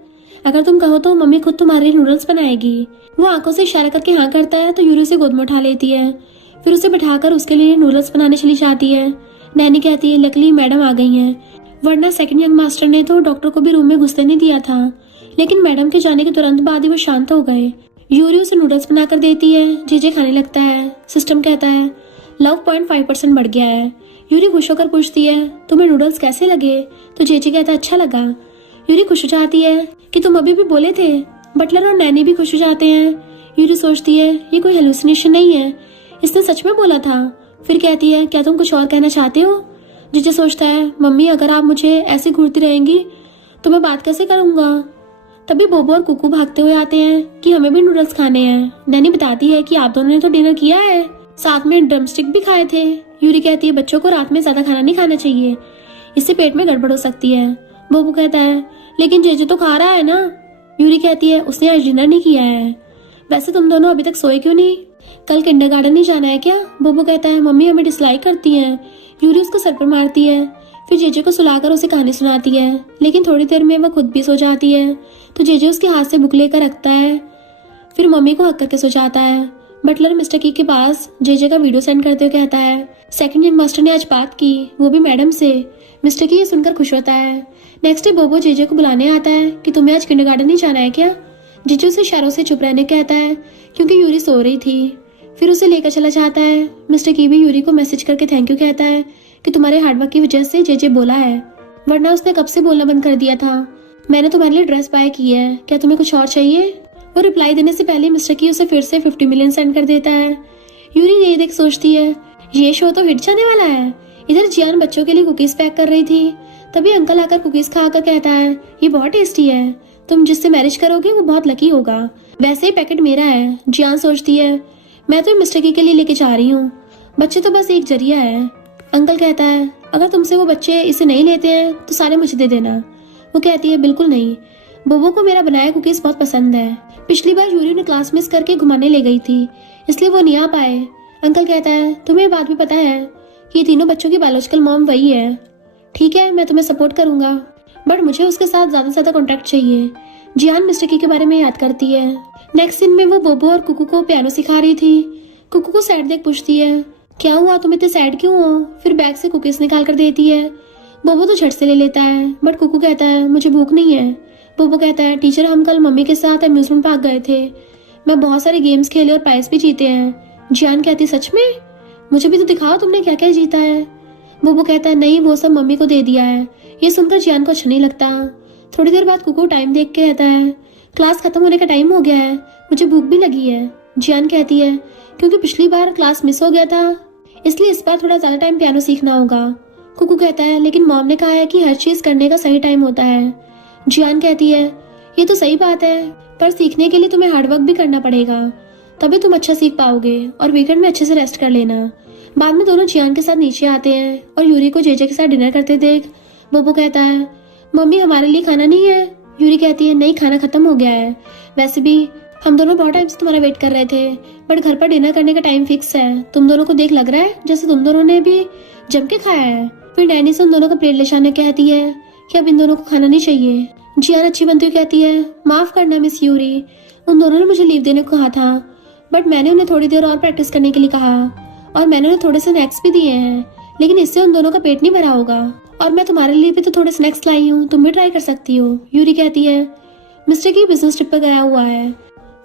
अगर तुम कहो तो मम्मी खुद तुम्हारे लिए नूडल्स बनाएगी। वो आंखों से इशारा करके हाँ करता है तो यूरी उसे गोद में उठा लेती है, फिर उसे बिठाकर उसके लिए नूडल्स बनाने चली जाती है। नैनी कहती है लकली मैडम आ गई हैं, वरना सेकंड यंग मास्टर ने तो डॉक्टर को भी रूम में घुसने नहीं दिया था, लेकिन मैडम के जाने के तुरंत बाद ही वो शांत हो गए। यूरी उसे नूडल्स बनाकर देती है, जेजे खाने लगता है। सिस्टम कहता है लव 0.5% बढ़ गया है। यूरी खुश होकर पूछती है तुम्हें नूडल्स कैसे लगे? तो जेजे कहता है अच्छा लगा। यूरी खुश हो जाती है कि तुम अभी भी बोले थे। बटलर और नैनी भी खुश हो जाते हैं। यूरी सोचती है ये कोई हेलुसिनेशन नहीं है, इसने सच में बोला था। फिर कहती है क्या तुम कुछ और कहना चाहते हो? जेजे सोचता है मम्मी अगर आप मुझे ऐसे घूरती रहेंगी तो मैं बात कैसे करूंगा। तभी बोबो और कुकू भागते हुए आते हैं कि हमें भी नूडल्स खाने हैं। नैनी बताती है कि आप दोनों ने तो डिनर किया है, साथ में ड्रमस्टिक भी खाए थे। यूरी कहती है बच्चों को रात में ज्यादा खाना नहीं खाना चाहिए, इससे पेट में गड़बड़ हो सकती है। बोबो कहता है लेकिन जेजे तो खा रहा है ना। यूरी कहती है उसने आज डिनर नहीं किया है। वैसे तुम दोनों अभी तक सोए क्यों नहीं? कल किंडरगार्टन नहीं जाना है क्या? बोबो कहता है मम्मी हमें डिसलाइक करती है। यूरी उसको सर पर मारती है, फिर जेजे को सुलाकर उसे कहानी सुनाती है, लेकिन थोड़ी देर में वह खुद भी सो जाती है। तो जेजे उसके हाथ से बुक लेकर रखता है, फिर मम्मी को हक करके सो जाता है। बटलर मिस्टर की के पास जेजे का वीडियो सेंड करते हुए कहता है सेकंड यंग मास्टर ने आज बात की, वो भी मैडम से। मिस्टर की ये सुनकर खुश होता है। नेक्स्ट डे बोबो जेजे को बुलाने आता है कि तुम्हें आज किंडरगार्टन नहीं जाना है क्या? जेजे उसे इशारों से चुप रहने कहता है क्योंकि यूरी सो रही थी। फिर उसे लेकर चला जाता है। मिस्टर की भी यूरी को मैसेज करके थैंक यू कहता है कि तुम्हारे हार्डवर्क की वजह से जेजे बोला है, वरना उसने कब से बोलना बंद कर दिया था। मैंने तुम्हारे लिए ड्रेस बाय की है, क्या तुम्हें कुछ और चाहिए? वो रिप्लाई देने से पहले मिस्टर की उसे फिर से 50 मिलियन सेंड कर देता है। यूरी ये देख सोचती है ये शो तो हिट जाने वाला है। इधर जियान बच्चों के लिए कुकीज पैक कर रही थी, तभी अंकल आकर कुकीज खाकर कहता है ये बहुत टेस्टी है, तुम जिससे मैरिज करोगे वो बहुत लकी होगा। वैसे ही पैकेट मेरा है। जियान सोचती है मैं तो मिस्टर की के लिए लेके जा रही हूँ, बच्चे तो बस एक जरिया है। अंकल कहता है अगर तुमसे वो बच्चे इसे नहीं लेते हैं तो सारे मुझे दे देना। वो कहती है बिल्कुल नहीं, बोबो को मेरा बनाया कुकीज बहुत पसंद है। पिछली बार यूरी ने क्लास मिस करके घुमाने ले गई थी, इसलिए वो नहीं आ पाए। अंकल कहता है तुम्हें बात भी पता है कि ये तीनों बच्चों की बायोलॉजिकल मॉम वही है। ठीक है मैं तुम्हें सपोर्ट करूंगा, बट मुझे उसके साथ ज्यादा से ज्यादा कॉन्टेक्ट चाहिए। जियान मिस्टर की के बारे में याद करती है। नेक्स्ट सीन में वो बोबो और कुकू को पियानो सिखा रही थी। कुकू को सैड देख पूछती है क्या हुआ, तुम इतने सैड क्यों हो? फिर बैग से कुकीज निकाल कर देती है। बोबो तो झट से ले लेता है, बट कुकू कहता है मुझे भूख नहीं है। बोबो कहता है टीचर हम कल मम्मी के साथ अम्यूजमेंट पार्क गए थे, मैं बहुत सारे गेम्स खेले और प्राइज भी जीते हैं। जियान कहती सच में? मुझे भी तो दिखाओ तुमने क्या क्या जीता है। बोबो कहता है नहीं वो सब मम्मी को दे दिया है। ये सुनकर जियान को अच्छा नहीं लगता। थोड़ी देर बाद कुकू टाइम देख के कहता है क्लास खत्म होने का टाइम हो गया है, मुझे भूख भी लगी है। जियान कहती है क्योंकि पिछली बार क्लास मिस हो गया था, इसलिए इस बार थोड़ा ज्यादा टाइम पियानो सीखना होगा। कुकू कहता है लेकिन मॉम ने कहा है कि हर चीज करने का सही टाइम होता है। जियान कहती है ये तो सही बात है, पर सीखने के लिए तुम्हें हार्डवर्क भी करना पड़ेगा, तभी तुम अच्छा सीख पाओगे, और वीकेंड में अच्छे से रेस्ट कर लेना। बाद में दोनों जियान के साथ नीचे आते हैं और यूरी को जेजे के साथ डिनर करते देख बोबो कहता है मम्मी हमारे लिए खाना नहीं है। यूरी कहती है नहीं खाना खत्म हो गया है, वैसे भी हम दोनों बहुत टाइम से तुम्हारा वेट कर रहे थे, बट घर पर डिनर करने का टाइम फिक्स है। तुम दोनों को देख लग रहा है जैसे तुम दोनों ने भी जम के खाया है। फिर डैनी से उन दोनों का प्लेट ले जाने कहती है कि अब इन दोनों को खाना नहीं चाहिए। जियान अच्छी बनती हुई कहती है माफ करना मिस यूरी, उन दोनों ने मुझे लीव देने को कहा था, बट मैंने उन्हें थोड़ी देर और प्रैक्टिस करने के लिए कहा, और मैंने उन्हें थोड़े से स्नैक्स भी दिए हैं, लेकिन इससे उन दोनों का पेट नहीं भरा होगा, और मैं तुम्हारे लिए भी तो थोड़े स्नैक्स लाई हूँ, तुम भी ट्राई कर सकती हो। यूरी कहती है मिस्टर की बिजनेस ट्रिप पर गया हुआ है,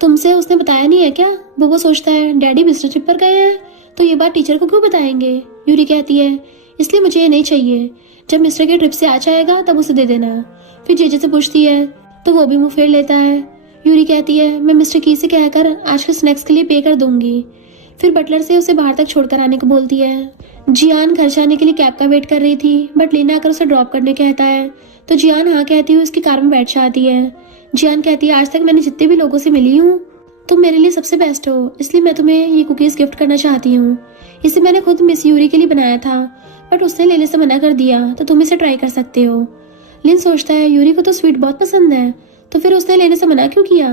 तुमसे उसने बताया नहीं है क्या? बोबो सोचता है डैडी बिजनेस ट्रिप पर गए हैं तो ये बात टीचर को क्यों बताएंगे। यूरी कहती है इसलिए मुझे ये नहीं चाहिए। जब मिस्टर की ट्रिप से आ जाएगा तब उसे दे देना। फिर जेजे से पूछती है तो वो भी मुंह फेर लेता है। यूरी कहती है मैं मिस्टर की से कहकर आज के स्नैक्स के लिए पे कर दूंगी। फिर बटलर से उसे बाहर तक छोड़कर आने को बोलती है। जियान घर जाने के लिए कैब का वेट कर रही थी, बट लीना आकर उसे ड्रॉप करने कहता है तो जियान हाँ कहती हुई उसकी कार में बैठ जाती है। जियान कहती है आज तक मैंने जितने भी लोगों से मिली हूँ तुम मेरे लिए सबसे बेस्ट हो, इसलिए मैं तुम्हें ये कुकीज गिफ्ट करना चाहती हूँ। इसे मैंने खुद मिस यूरी के लिए बनाया था, बट उसने लेने से मना कर दिया, तो तुम इसे ट्राई कर सकते हो। लिन सोचता है यूरी को तो स्वीट बहुत पसंद है, तो फिर उसने लेने से मना क्यों किया?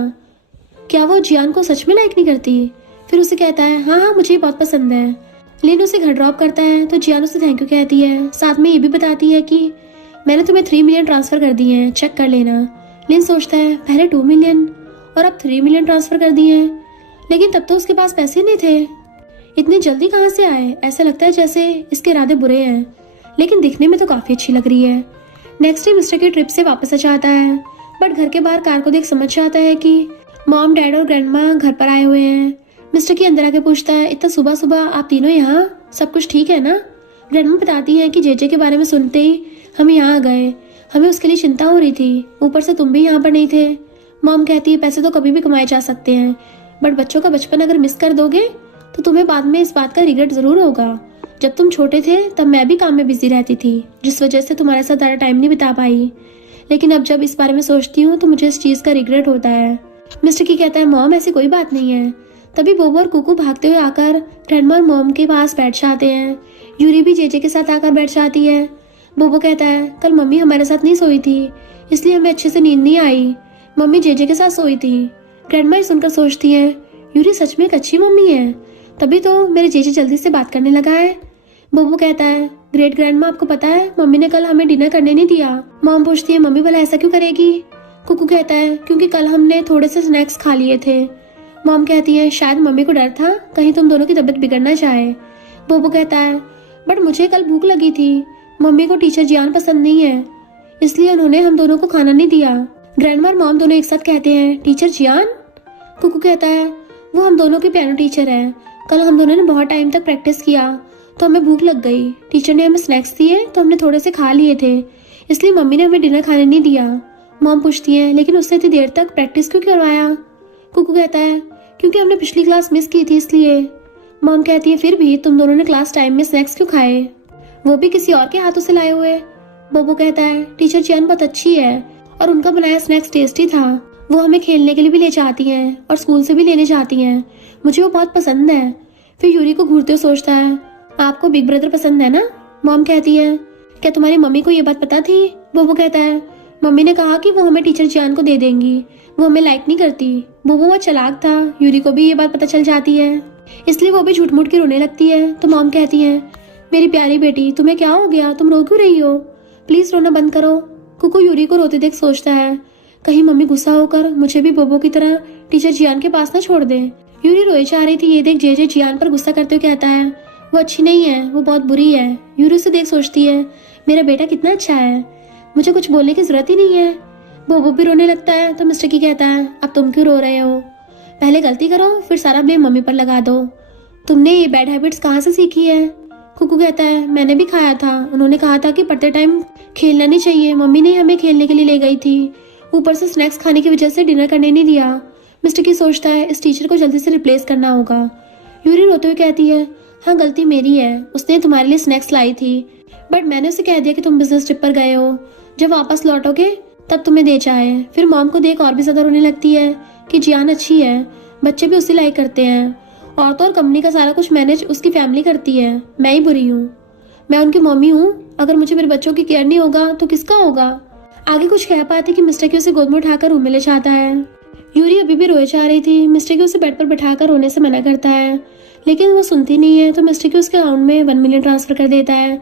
क्या वो जियान को सच में लाइक नहीं करती? फिर उसे कहता है हाँ हाँ मुझे बहुत पसंद है। लिन उसे घर ड्रॉप करता है तो जियान उसे थैंक यू कहती है, साथ में ये भी बताती है कि मैंने तुम्हें 3 मिलियन ट्रांसफर कर दिए हैं, चेक कर लेना। लिन सोचता है पहले 2 मिलियन और अब 3 मिलियन ट्रांसफर कर दिए हैं, लेकिन तब तो उसके पास पैसे नहीं थे। इतनी जल्दी कहाँ से आए? ऐसा लगता है जैसे इसके इरादे बुरे हैं, लेकिन दिखने में तो काफी अच्छी लग रही है। नेक्स्ट डे मिस्टर की ट्रिप से वापस आ जाता है, बट घर के बाहर कार को देख समझ जाता है कि मॉम, डैड और ग्रैंडमा घर पर आए हुए हैं। मिस्टर की अंदर आके पूछता है इतना सुबह सुबह आप तीनों यहाँ, सब कुछ ठीक है ना? ग्रैंडमा बताती है कि जेजे के बारे में सुनते ही हम यहाँ आ गए, हमें उसके लिए चिंता हो रही थी, ऊपर से तुम भी यहाँ पर नहीं थे। मॉम कहती है पैसे तो कभी भी कमाए जा सकते हैं, बट बच्चों का बचपन अगर मिस कर दोगे तो तुम्हें बाद में इस बात का रिग्रेट जरूर होगा। जब तुम छोटे थे तब मैं भी काम में बिजी रहती थी, जिस वजह से तुम्हारे साथ ज़्यादा टाइम नहीं बिता पाई, लेकिन अब जब इस बारे में सोचती हूँ तो मुझे इस चीज़ का रिग्रेट होता है। मिस्टर की कहता है मॉम ऐसी कोई बात नहीं है। तभी बोबो और कुकू भागते हुए आकर ग्रैंडमा और मॉम के पास बैठ जाते हैं। यूरी भी जेजे के साथ आकर बैठ जाती है। बोबो कहता है कल मम्मी हमारे साथ नहीं सोई थी, इसलिए हमें अच्छे से नींद नहीं आई, मम्मी जेजे के साथ सोई थी। ग्रैंडमा ये सुनकर सोचती है यूरी सच में एक अच्छी मम्मी है, तभी तो मेरे जेजे जल्दी से बात करने लगा है। बोबो कहता है ग्रेट ग्रैंडमा आपको पता है मम्मी ने कल हमें डिनर करने नहीं दिया। मॉम पूछती है मम्मी भला ऐसा क्यों करेगी? कुकू कहता है क्योंकि कल हमने थोड़े से स्नैक्स खा लिए थे। मॉम कहती है शायद मम्मी को डर था कहीं तुम दोनों की तबीयत बिगड़ना चाहे। बोबो कहता है बट मुझे कल भूख लगी थी, मम्मी को टीचर जियान पसंद नहीं है, इसलिए उन्होंने हम दोनों को खाना नहीं दिया। ग्रैंडमा और मॉम दोनों एक साथ कहते हैं टीचर जियान? कुकू कहता है वो हम दोनों के पियानो टीचर है, कल हम दोनों ने बहुत टाइम तक प्रैक्टिस किया तो हमें भूख लग गई, टीचर ने हमें स्नैक्स दिए तो हमने थोड़े से खा लिए थे, इसलिए मम्मी ने हमें डिनर खाने नहीं दिया। मॉम पूछती है लेकिन उससे इतनी देर तक प्रैक्टिस क्यों करवाया? कुकू कहता है क्योंकि हमने पिछली क्लास मिस की थी इसलिए। मॉम कहती है फिर भी तुम दोनों ने क्लास टाइम में स्नैक्स क्यों खाए, वो भी किसी और के हाथों से लाए हुए? बोबो कहता है टीचर जियान बहुत अच्छी है और उनका बनाया स्नैक्स टेस्टी था, वो हमें खेलने के लिए भी ले जाती हैं और स्कूल से भी लेने जाती हैं, मुझे वो बहुत पसंद है। फिर यूरी को घूरते हुए सोचता है आपको बिग ब्रदर पसंद है ना? मॉम कहती है क्या तुम्हारी मम्मी को ये बात पता थी? बोबो कहता है मम्मी ने कहा कि वो हमें टीचर जियान को दे देंगी, वो हमें लाइक नहीं करती। बोबो बहुत चालाक था, यूरी को भी ये बात पता चल जाती है, इसलिए वो भी झूठ मूठ के रोने लगती है। तो मॉम कहती है मेरी प्यारी बेटी तुम्हें क्या हो गया, तुम रो क्यों रही हो, प्लीज रोना बंद करो। कुकू यूरी को रोते देख सोचता है कहीं मम्मी गुस्सा होकर मुझे भी बोबो की तरह टीचर जियान के पास ना छोड़ दे। यूरी रोए जा रही थी, ये देख जेजे जियान पर गुस्सा करते हुए कहता है वो अच्छी नहीं है, वो बहुत बुरी है। यूरी उसे देख सोचती है मेरा बेटा कितना अच्छा है, मुझे कुछ बोलने की जरूरत ही नहीं है। बोबो भी रोने लगता है तो मिस्टर की कहता है अब तुम क्यों रो रहे हो, पहले गलती करो फिर सारा ब्लेम मम्मी पर लगा दो, तुमने ये बैड हैबिट्स कहाँ से सीखी है? कुकू कहता है मैंने भी खाया था, उन्होंने कहा था कि पढ़ते टाइम खेलना नहीं चाहिए, मम्मी ने हमें खेलने के लिए ले गई थी, ऊपर से स्नैक्स खाने की वजह से डिनर करने नहीं दिया। मिस्टर की सोचता है इस टीचर को जल्दी से रिप्लेस करना होगा। यूरी रोते हुए कहती है हाँ गलती मेरी है, उसने तुम्हारे लिए स्नैक्स लाई थी, बट मैंने उसे कह दिया कि तुम बिजनेस ट्रिप पर गए हो, जब वापस लौटोगे तब तुम्हें दे जाए। फिर मॉम को देख और भी ज्यादा रोने लगती है कि जियान अच्छी है, बच्चे भी उसी लाइक करते हैं, और तो और कंपनी का सारा कुछ मैनेज उसकी फैमिली करती है, मैं ही बुरी हूँ, मैं उनकी मम्मी हूँ, अगर मुझे मेरे बच्चों की केयर नहीं होगा तो किसका होगा? आगे कुछ कह पाते कि मिस्टर की उसे गोद में उठाकर रूम में ले जाता है। यूरी अभी भी रोए जा रही थी, मिस्टर की उसे बेड पर बिठाकर रोने से मना करता है, लेकिन वो सुनती नहीं है तो मिस्टर की उसके अकाउंट में 1 मिलियन ट्रांसफर कर देता है।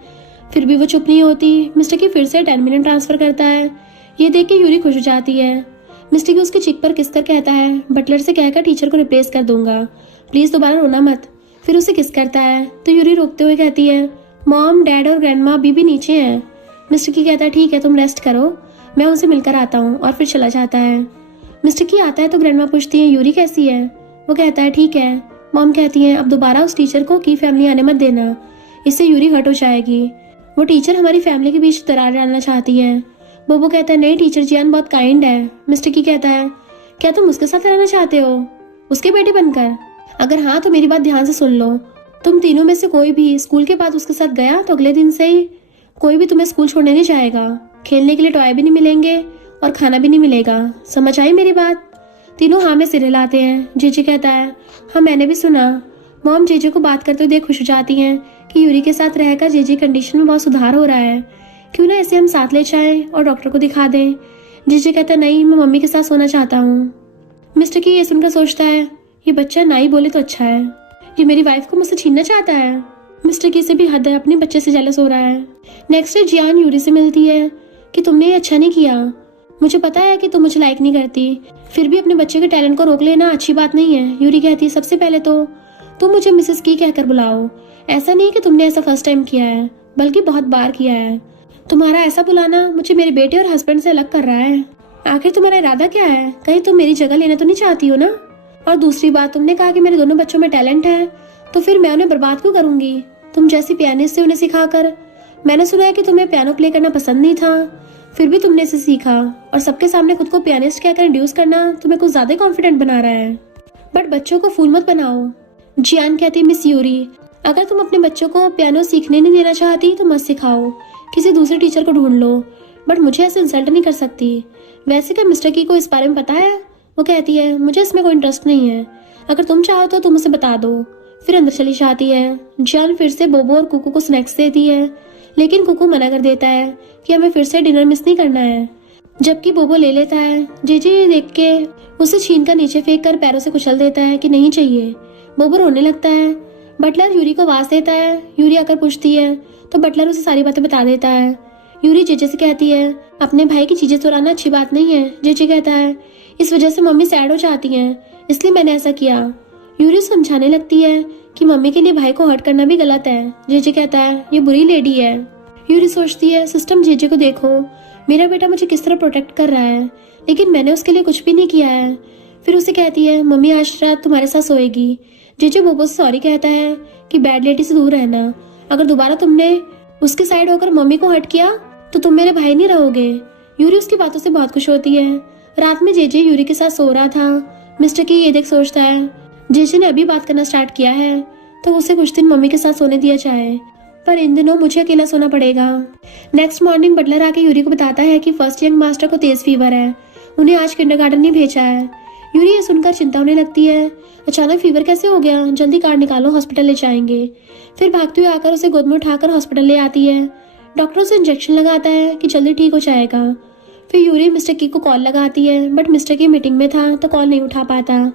फिर भी वो चुप नहीं होती, मिस्टर की फिर से 10 मिलियन ट्रांसफर करता है। ये देख के यूरी खुश हो जाती है। मिस्टर की उसके चिक पर किस कर कहता है बटलर से कहकर टीचर को रिप्लेस कर दूंगा, प्लीज दोबारा रोना मत। फिर उसे किस करता है तो यूरी रोकते हुए कहती है मॉम, डैड और ग्रैंडमा अभी भी नीचे हैं। मिस्टर की कहता है ठीक है तुम रेस्ट करो, मैं उनसे मिलकर आता हूँ, और फिर चला जाता है। मिस्टर की आता है तो ग्रैंडमा पूछती है यूरी कैसी है? वो कहता है ठीक है। मॉम कहती है अब दोबारा उस टीचर को की फैमिली आने मत देना, इससे यूरी हर्ट हो जाएगी। वो टीचर हमारी फैमिली के बीच दरार डालना चाहती है। बोबो कहता है नहीं टीचर जियान बहुत काइंड है। मिस्टर की कहता है क्या तुम उसके साथ रहना चाहते हो, उसके बेटे बनकर? अगर हाँ तो मेरी बात ध्यान से सुन लो, तुम तीनों में से कोई भी स्कूल के बाद उसके साथ गया तो अगले दिन से ही कोई भी तुम्हें स्कूल छोड़ने नहीं जाएगा। खेलने के लिए टॉय भी नहीं मिलेंगे और खाना भी नहीं मिलेगा। समझ आई मेरी बात? तीनों हाँ में सिर हिलाते हैं। जेजे कहता है हाँ मैंने भी सुना। मॉम जेजे को बात करते हुए देख खुश हो जाती हैं कि यूरी के साथ रहकर जेजे कंडीशन में बहुत सुधार हो रहा है। क्यों ना इसे हम साथ ले जाएं और डॉक्टर को दिखा दें। जेजे कहता है नहीं मैं मम्मी के साथ सोना चाहता हूँ। मिस्टर की ये सुनकर सोचता है ये बच्चा ना ही बोले तो अच्छा है, ये मेरी वाइफ को मुझसे छीनना चाहता है। मिस्टर की से भी हद है, अपने बच्चे से जेलस हो रहा है। नेक्स्ट डे जियान यूरी से मिलती है कि तुमने ये अच्छा नहीं किया, मुझे पता है कि तुम मुझे लाइक नहीं करती, फिर भी अपने बच्चे के टैलेंट को रोक लेना अच्छी बात नहीं है। यूरी कहती है सबसे पहले तो तुम मुझे मिसेस की कहकर बुलाओ, ऐसा नहीं कि तुमने ऐसा फर्स्ट टाइम किया है बल्कि बहुत बार किया है। तुम्हारा ऐसा बुलाना मुझे मेरे बेटे और हस्बैंड से अलग कर रहा है। आखिर तुम्हारा इरादा क्या है, कहीं तुम मेरी जगह लेना तो नहीं चाहती हो ना? और दूसरी बात, तुमने कहा कि मेरे दोनों बच्चों में टैलेंट है तो फिर मैं उन्हें बर्बाद क्यों करूंगी? तुम जैसी पियानिस्ट से उन्हें सिखाकर। मैंने सुना है कि तुम्हें पियानो प्ले करना पसंद नहीं था, फिर भी तुमने इसे सीखा और सबके सामने खुद को पियानिस्ट कहकर इंड्यूस करना तुम्हें कुछ ज्यादा कॉन्फिडेंट बना रहा है। बट बच्चों को फूल मत बनाओ। जियान कहती मिस यूरी अगर तुम अपने बच्चों को पियानो सीखने नहीं देना चाहती तो मत सिखाओ, किसी दूसरे टीचर को ढूंढ लो, बट मुझे ऐसे इंसल्ट नहीं कर सकती। वैसे क्या मिस्टर की को इस बारे में पता है? वो कहती है मुझे इसमें कोई इंटरेस्ट नहीं है, अगर तुम चाहो तो तुम उसे बता दो। फिर अंदर चली जाती है। जियान फिर से बोबो और कुकू को स्नैक्स देती है, लेकिन कुकू मना कर देता है कि हमें फिर से डिनर मिस नहीं करना है, जबकि बोबो ले लेता है। जेजे ये देख के उसे छीन कर नीचे फेंक कर पैरों से कुचल देता है कि नहीं चाहिए। बोबो रोने लगता है। बटलर यूरी को आवाज देता है। यूरी आकर पूछती है तो बटलर उसे सारी बातें बता देता है। यूरी जेजे से कहती है अपने भाई की चीजें चुराना अच्छी बात नहीं है। जेजे कहता है इस वजह से मम्मी सैड हो जाती हैं, इसलिए मैंने ऐसा किया। यूरी समझाने लगती है कि मम्मी के लिए भाई को हर्ट करना भी गलत है। जेजे कहता है ये बुरी लेडी है। यूरी सोचती है सिस्टम जेजे को देखो, मेरा बेटा मुझे किस तरह प्रोटेक्ट कर रहा है, लेकिन मैंने उसके लिए कुछ भी नहीं किया है। फिर उसे कहती है मम्मी आज रात तुम्हारे साथ सोएगी। जेजे बोबो से सॉरी कहता है कि बैड लेडी से दूर रहना, अगर दोबारा तुमने उसके साइड होकर मम्मी को हर्ट किया तो तुम मेरे भाई नहीं रहोगे। यूरी उसकी बातों से बहुत खुश होती है। रात में जेजे यूरी के साथ सो रहा था। मिस्टर की ये देख सोचता है जेजे ने अभी बात करना स्टार्ट किया है तो उसे कुछ दिन मम्मी के साथ सोने दिया जाए, पर इन दिनों मुझे अकेला सोना पड़ेगा। नेक्स्ट मॉर्निंग बटलर आके यूरी को बताता है कि फर्स्ट यंग मास्टर को तेज फीवर है, उन्हें आज किंडरगार्टन नहीं भेजा है। यूरी ये सुनकर चिंता होने लगती है, अचानक फीवर कैसे हो गया, जल्दी कार्ड निकालो हॉस्पिटल ले जाएंगे। फिर भागते हुए आकर उसे गोद में उठाकर हॉस्पिटल ले आती है। डॉक्टर उसे इंजेक्शन लगाता है कि जल्दी ठीक हो जाएगा। फिर यूरी मिस्टर की को कॉल लगाती है, बट मिस्टर की मीटिंग में था तो कॉल नहीं उठा पाता।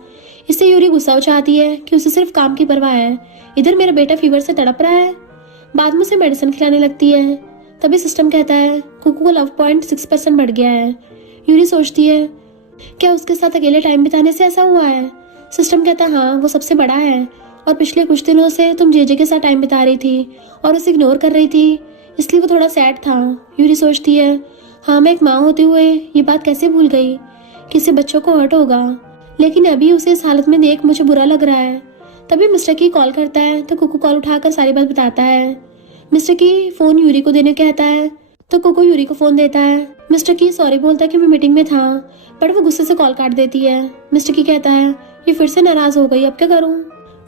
इससे यूरी गुस्सा हो जाती है कि उसे सिर्फ काम की परवाह है, इधर मेरा बेटा फीवर से तड़प रहा है। बाद में उसे मेडिसिन खिलाने लगती है। तभी सिस्टम कहता है कुकू को लव पॉइंट 6% बढ़ गया है। यूरी सोचती है क्या उसके साथ अकेले टाइम बिताने से ऐसा हुआ है? सिस्टम कहता है हाँ वो सबसे बड़ा है, और पिछले कुछ दिनों से तुम जेजे के साथ टाइम बिता रही थी और उसे इग्नोर कर रही थी, इसलिए वो थोड़ा सैड था। यूरी सोचती है हाँ मैं एक माँ होते हुए ये बात कैसे भूल गई, किसी बच्चों को हर्ट होगा, लेकिन अभी उसे इस हालत में देख मुझे बुरा लग रहा है। तभी मिस्टर की कॉल करता है तो कुकू कॉल उठाकर सारी बात बताता है। मिस्टर की फोन यूरी को देने कहता है तो कुकू यूरी को फोन देता है। मिस्टर की सॉरी बोलता है कि मैं मीटिंग में था, बट वो गुस्से से कॉल काट देती है। मिस्टर की कहता है ये फिर से नाराज हो गई, अब क्या करूं?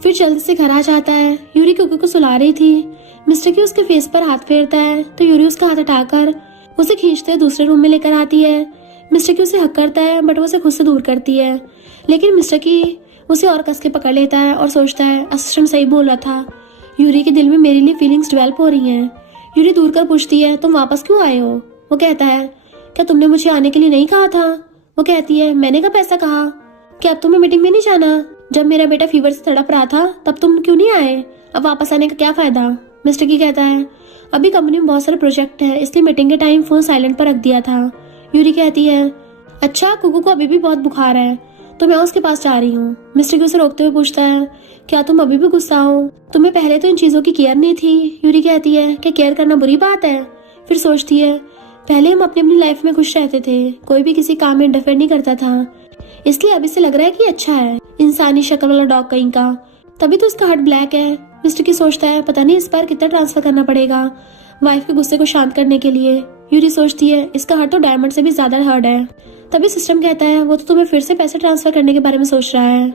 फिर जल्दी से घर आ जाता है। यूरी कुकू को सुला रही थी। मिस्टर की उसके फेस पर हाथ फेरता है तो यूरी उसका हाथ हटाकर उसे खींचते दूसरे रूम में लेकर आती है। मिस्टर की उसे हक करता है बट वो उसे खुद से दूर करती है, लेकिन मिस्टर की उसे और कस के पकड़ लेता है और सोचता है असिस्टेंट सही बोल रहा था, यूरी के दिल में मेरे लिए फीलिंग्स डेवलप हो रही हैं। यूरी दूर कर पूछती है तुम वापस क्यों आए हो? वो कहता है क्या तुमने मुझे आने के लिए नहीं कहा था? वो कहती है मैंने कब ऐसा कहा, क्या अब तुम्हें मीटिंग में नहीं जाना? जब मेरा बेटा फीवर से तड़प रहा था तब तुम क्यों नहीं आए, अब वापस आने का क्या फायदा? मिस्टर की कहता है अभी कंपनी में बहुत सारे प्रोजेक्ट है, इसलिए मीटिंग के टाइम फोन साइलेंट पर रख दिया था। यूरी कहती है अच्छा कुकू को अभी भी बहुत बुखार है तो मैं उसके पास जा रही हूँ। मिस्टर की उसे रोकते हुए पूछता है क्या तुम अभी भी गुस्सा हो, तुम्हें पहले तो इन चीजों की केयर नहीं थी। यूरी कहती है कि केयर करना बुरी बात है। फिर सोचती है पहले हम अपनी अपनी लाइफ में खुश रहते थे, कोई भी किसी काम में इंटरफेयर नहीं करता था, इसलिए अभी से लग रहा है कि अच्छा है, इंसानी शक्ल वाला डॉग कहीं का। तभी तो उसका हार्ट ब्लैक है। मिस्टर की सोचता है पता नहीं इस बार कितना ट्रांसफर करना पड़ेगा, वाइफ के गुस्से को शांत करने के लिए। यूरी सोचती है इसका हर्ट तो डायमंड से भी ज्यादा हर्ट है। तभी सिस्टम कहता है वो तो तुम्हें फिर से पैसे ट्रांसफर करने के बारे में सोच रहा है।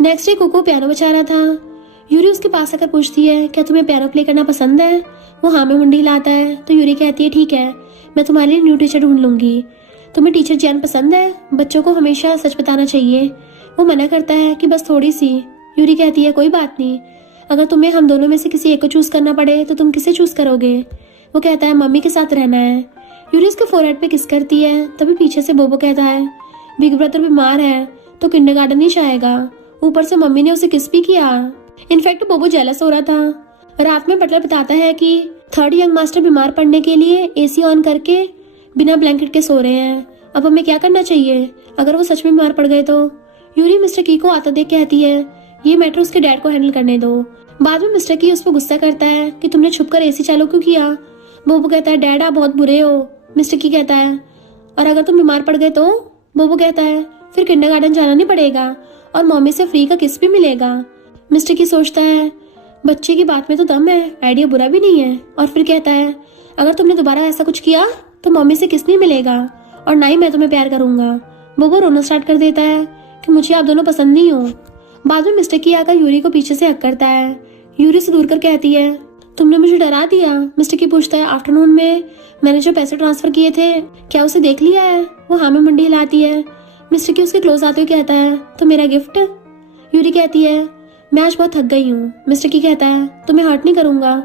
नेक्स्ट डे कोको पियानो बजा रहा था। यूरी उसके पास आकर पूछती है क्या तुम्हें पियानो प्ले करना पसंद है। वो हाँ में मुंडी हिलाता है। तो यूरी कहती है ठीक है, मैं तुम्हारे लिए न्यू टीचर ढूंढ लूंगी। तुम्हें टीचर जियान पसंद है? बच्चों को हमेशा सच बताना चाहिए। वो मना करता है कि बस थोड़ी सी। यूरी कहती है कोई बात नहीं, अगर तुम्हें हम दोनों में से किसी एक को चूज करना पड़े तो तुम किसे चूज करोगे। वो कहता है मम्मी के साथ रहना है। यूरी उसके फोरहेड पे किस करती है। तभी पीछे से बोबो कहता है बिग ब्रदर बीमार है तो किंडरगार्टन नहीं जाएगा। ऊपर से मम्मी ने उसे किस भी किया। इनफैक्ट बोबो जेलस हो रहा था। रात में बटलर बताता है कि थर्ड यंग मास्टर बीमार पड़ने के लिए एसी ऑन करके बिना ब्लैंकेट के सो रहे हैं। अब हमें क्या करना चाहिए अगर वो सच में बीमार पड़ गए तो। यूरी मिस्टर की को आता देख कहती है ये मैटर उसके डैड को हैंडल करने दो। बाद में मिस्टर की उस पर गुस्सा करता है कि तुमने छुपकर एसी चालू क्यों किया। बोबो कहता है डैड आप बहुत बुरे हो। मिस्टर की कहता है और अगर तुम बीमार पड़ गए तो। बोबो कहता है फिर किंडरगार्टन जाना नहीं पड़ेगा और मम्मी से फ्री का किस भी मिलेगा। मिस्टर की सोचता है बच्चे की बात में तो दम है, आइडिया बुरा भी नहीं है। और फिर कहता है अगर तुमने दोबारा ऐसा कुछ किया तो मम्मी से किस नहीं मिलेगा और ना ही मैं तुम्हें प्यार करूंगा। बोबो रोना स्टार्ट कर देता है कि मुझे आप दोनों पसंद नहीं हो। बाद में मिस्टर की आकर यूरी को पीछे से हक करता है। यूरी से दूर कर कहती है तुमने मुझे डरा दिया। मिस्टर की पूछता है आफ्टरनून में मैंने जो पैसे ट्रांसफर किए थे क्या उसे देख लिया है। वो हाँ में मुंडी हिलाती है। मिस्टर की उसके क्लोज आते हुए कहता है तो मेरा गिफ्ट। यूरी कहती है मैं आज बहुत थक गई हूँ। मिस्टर की कहता है तुम्हें हर्ट नहीं करूंगा।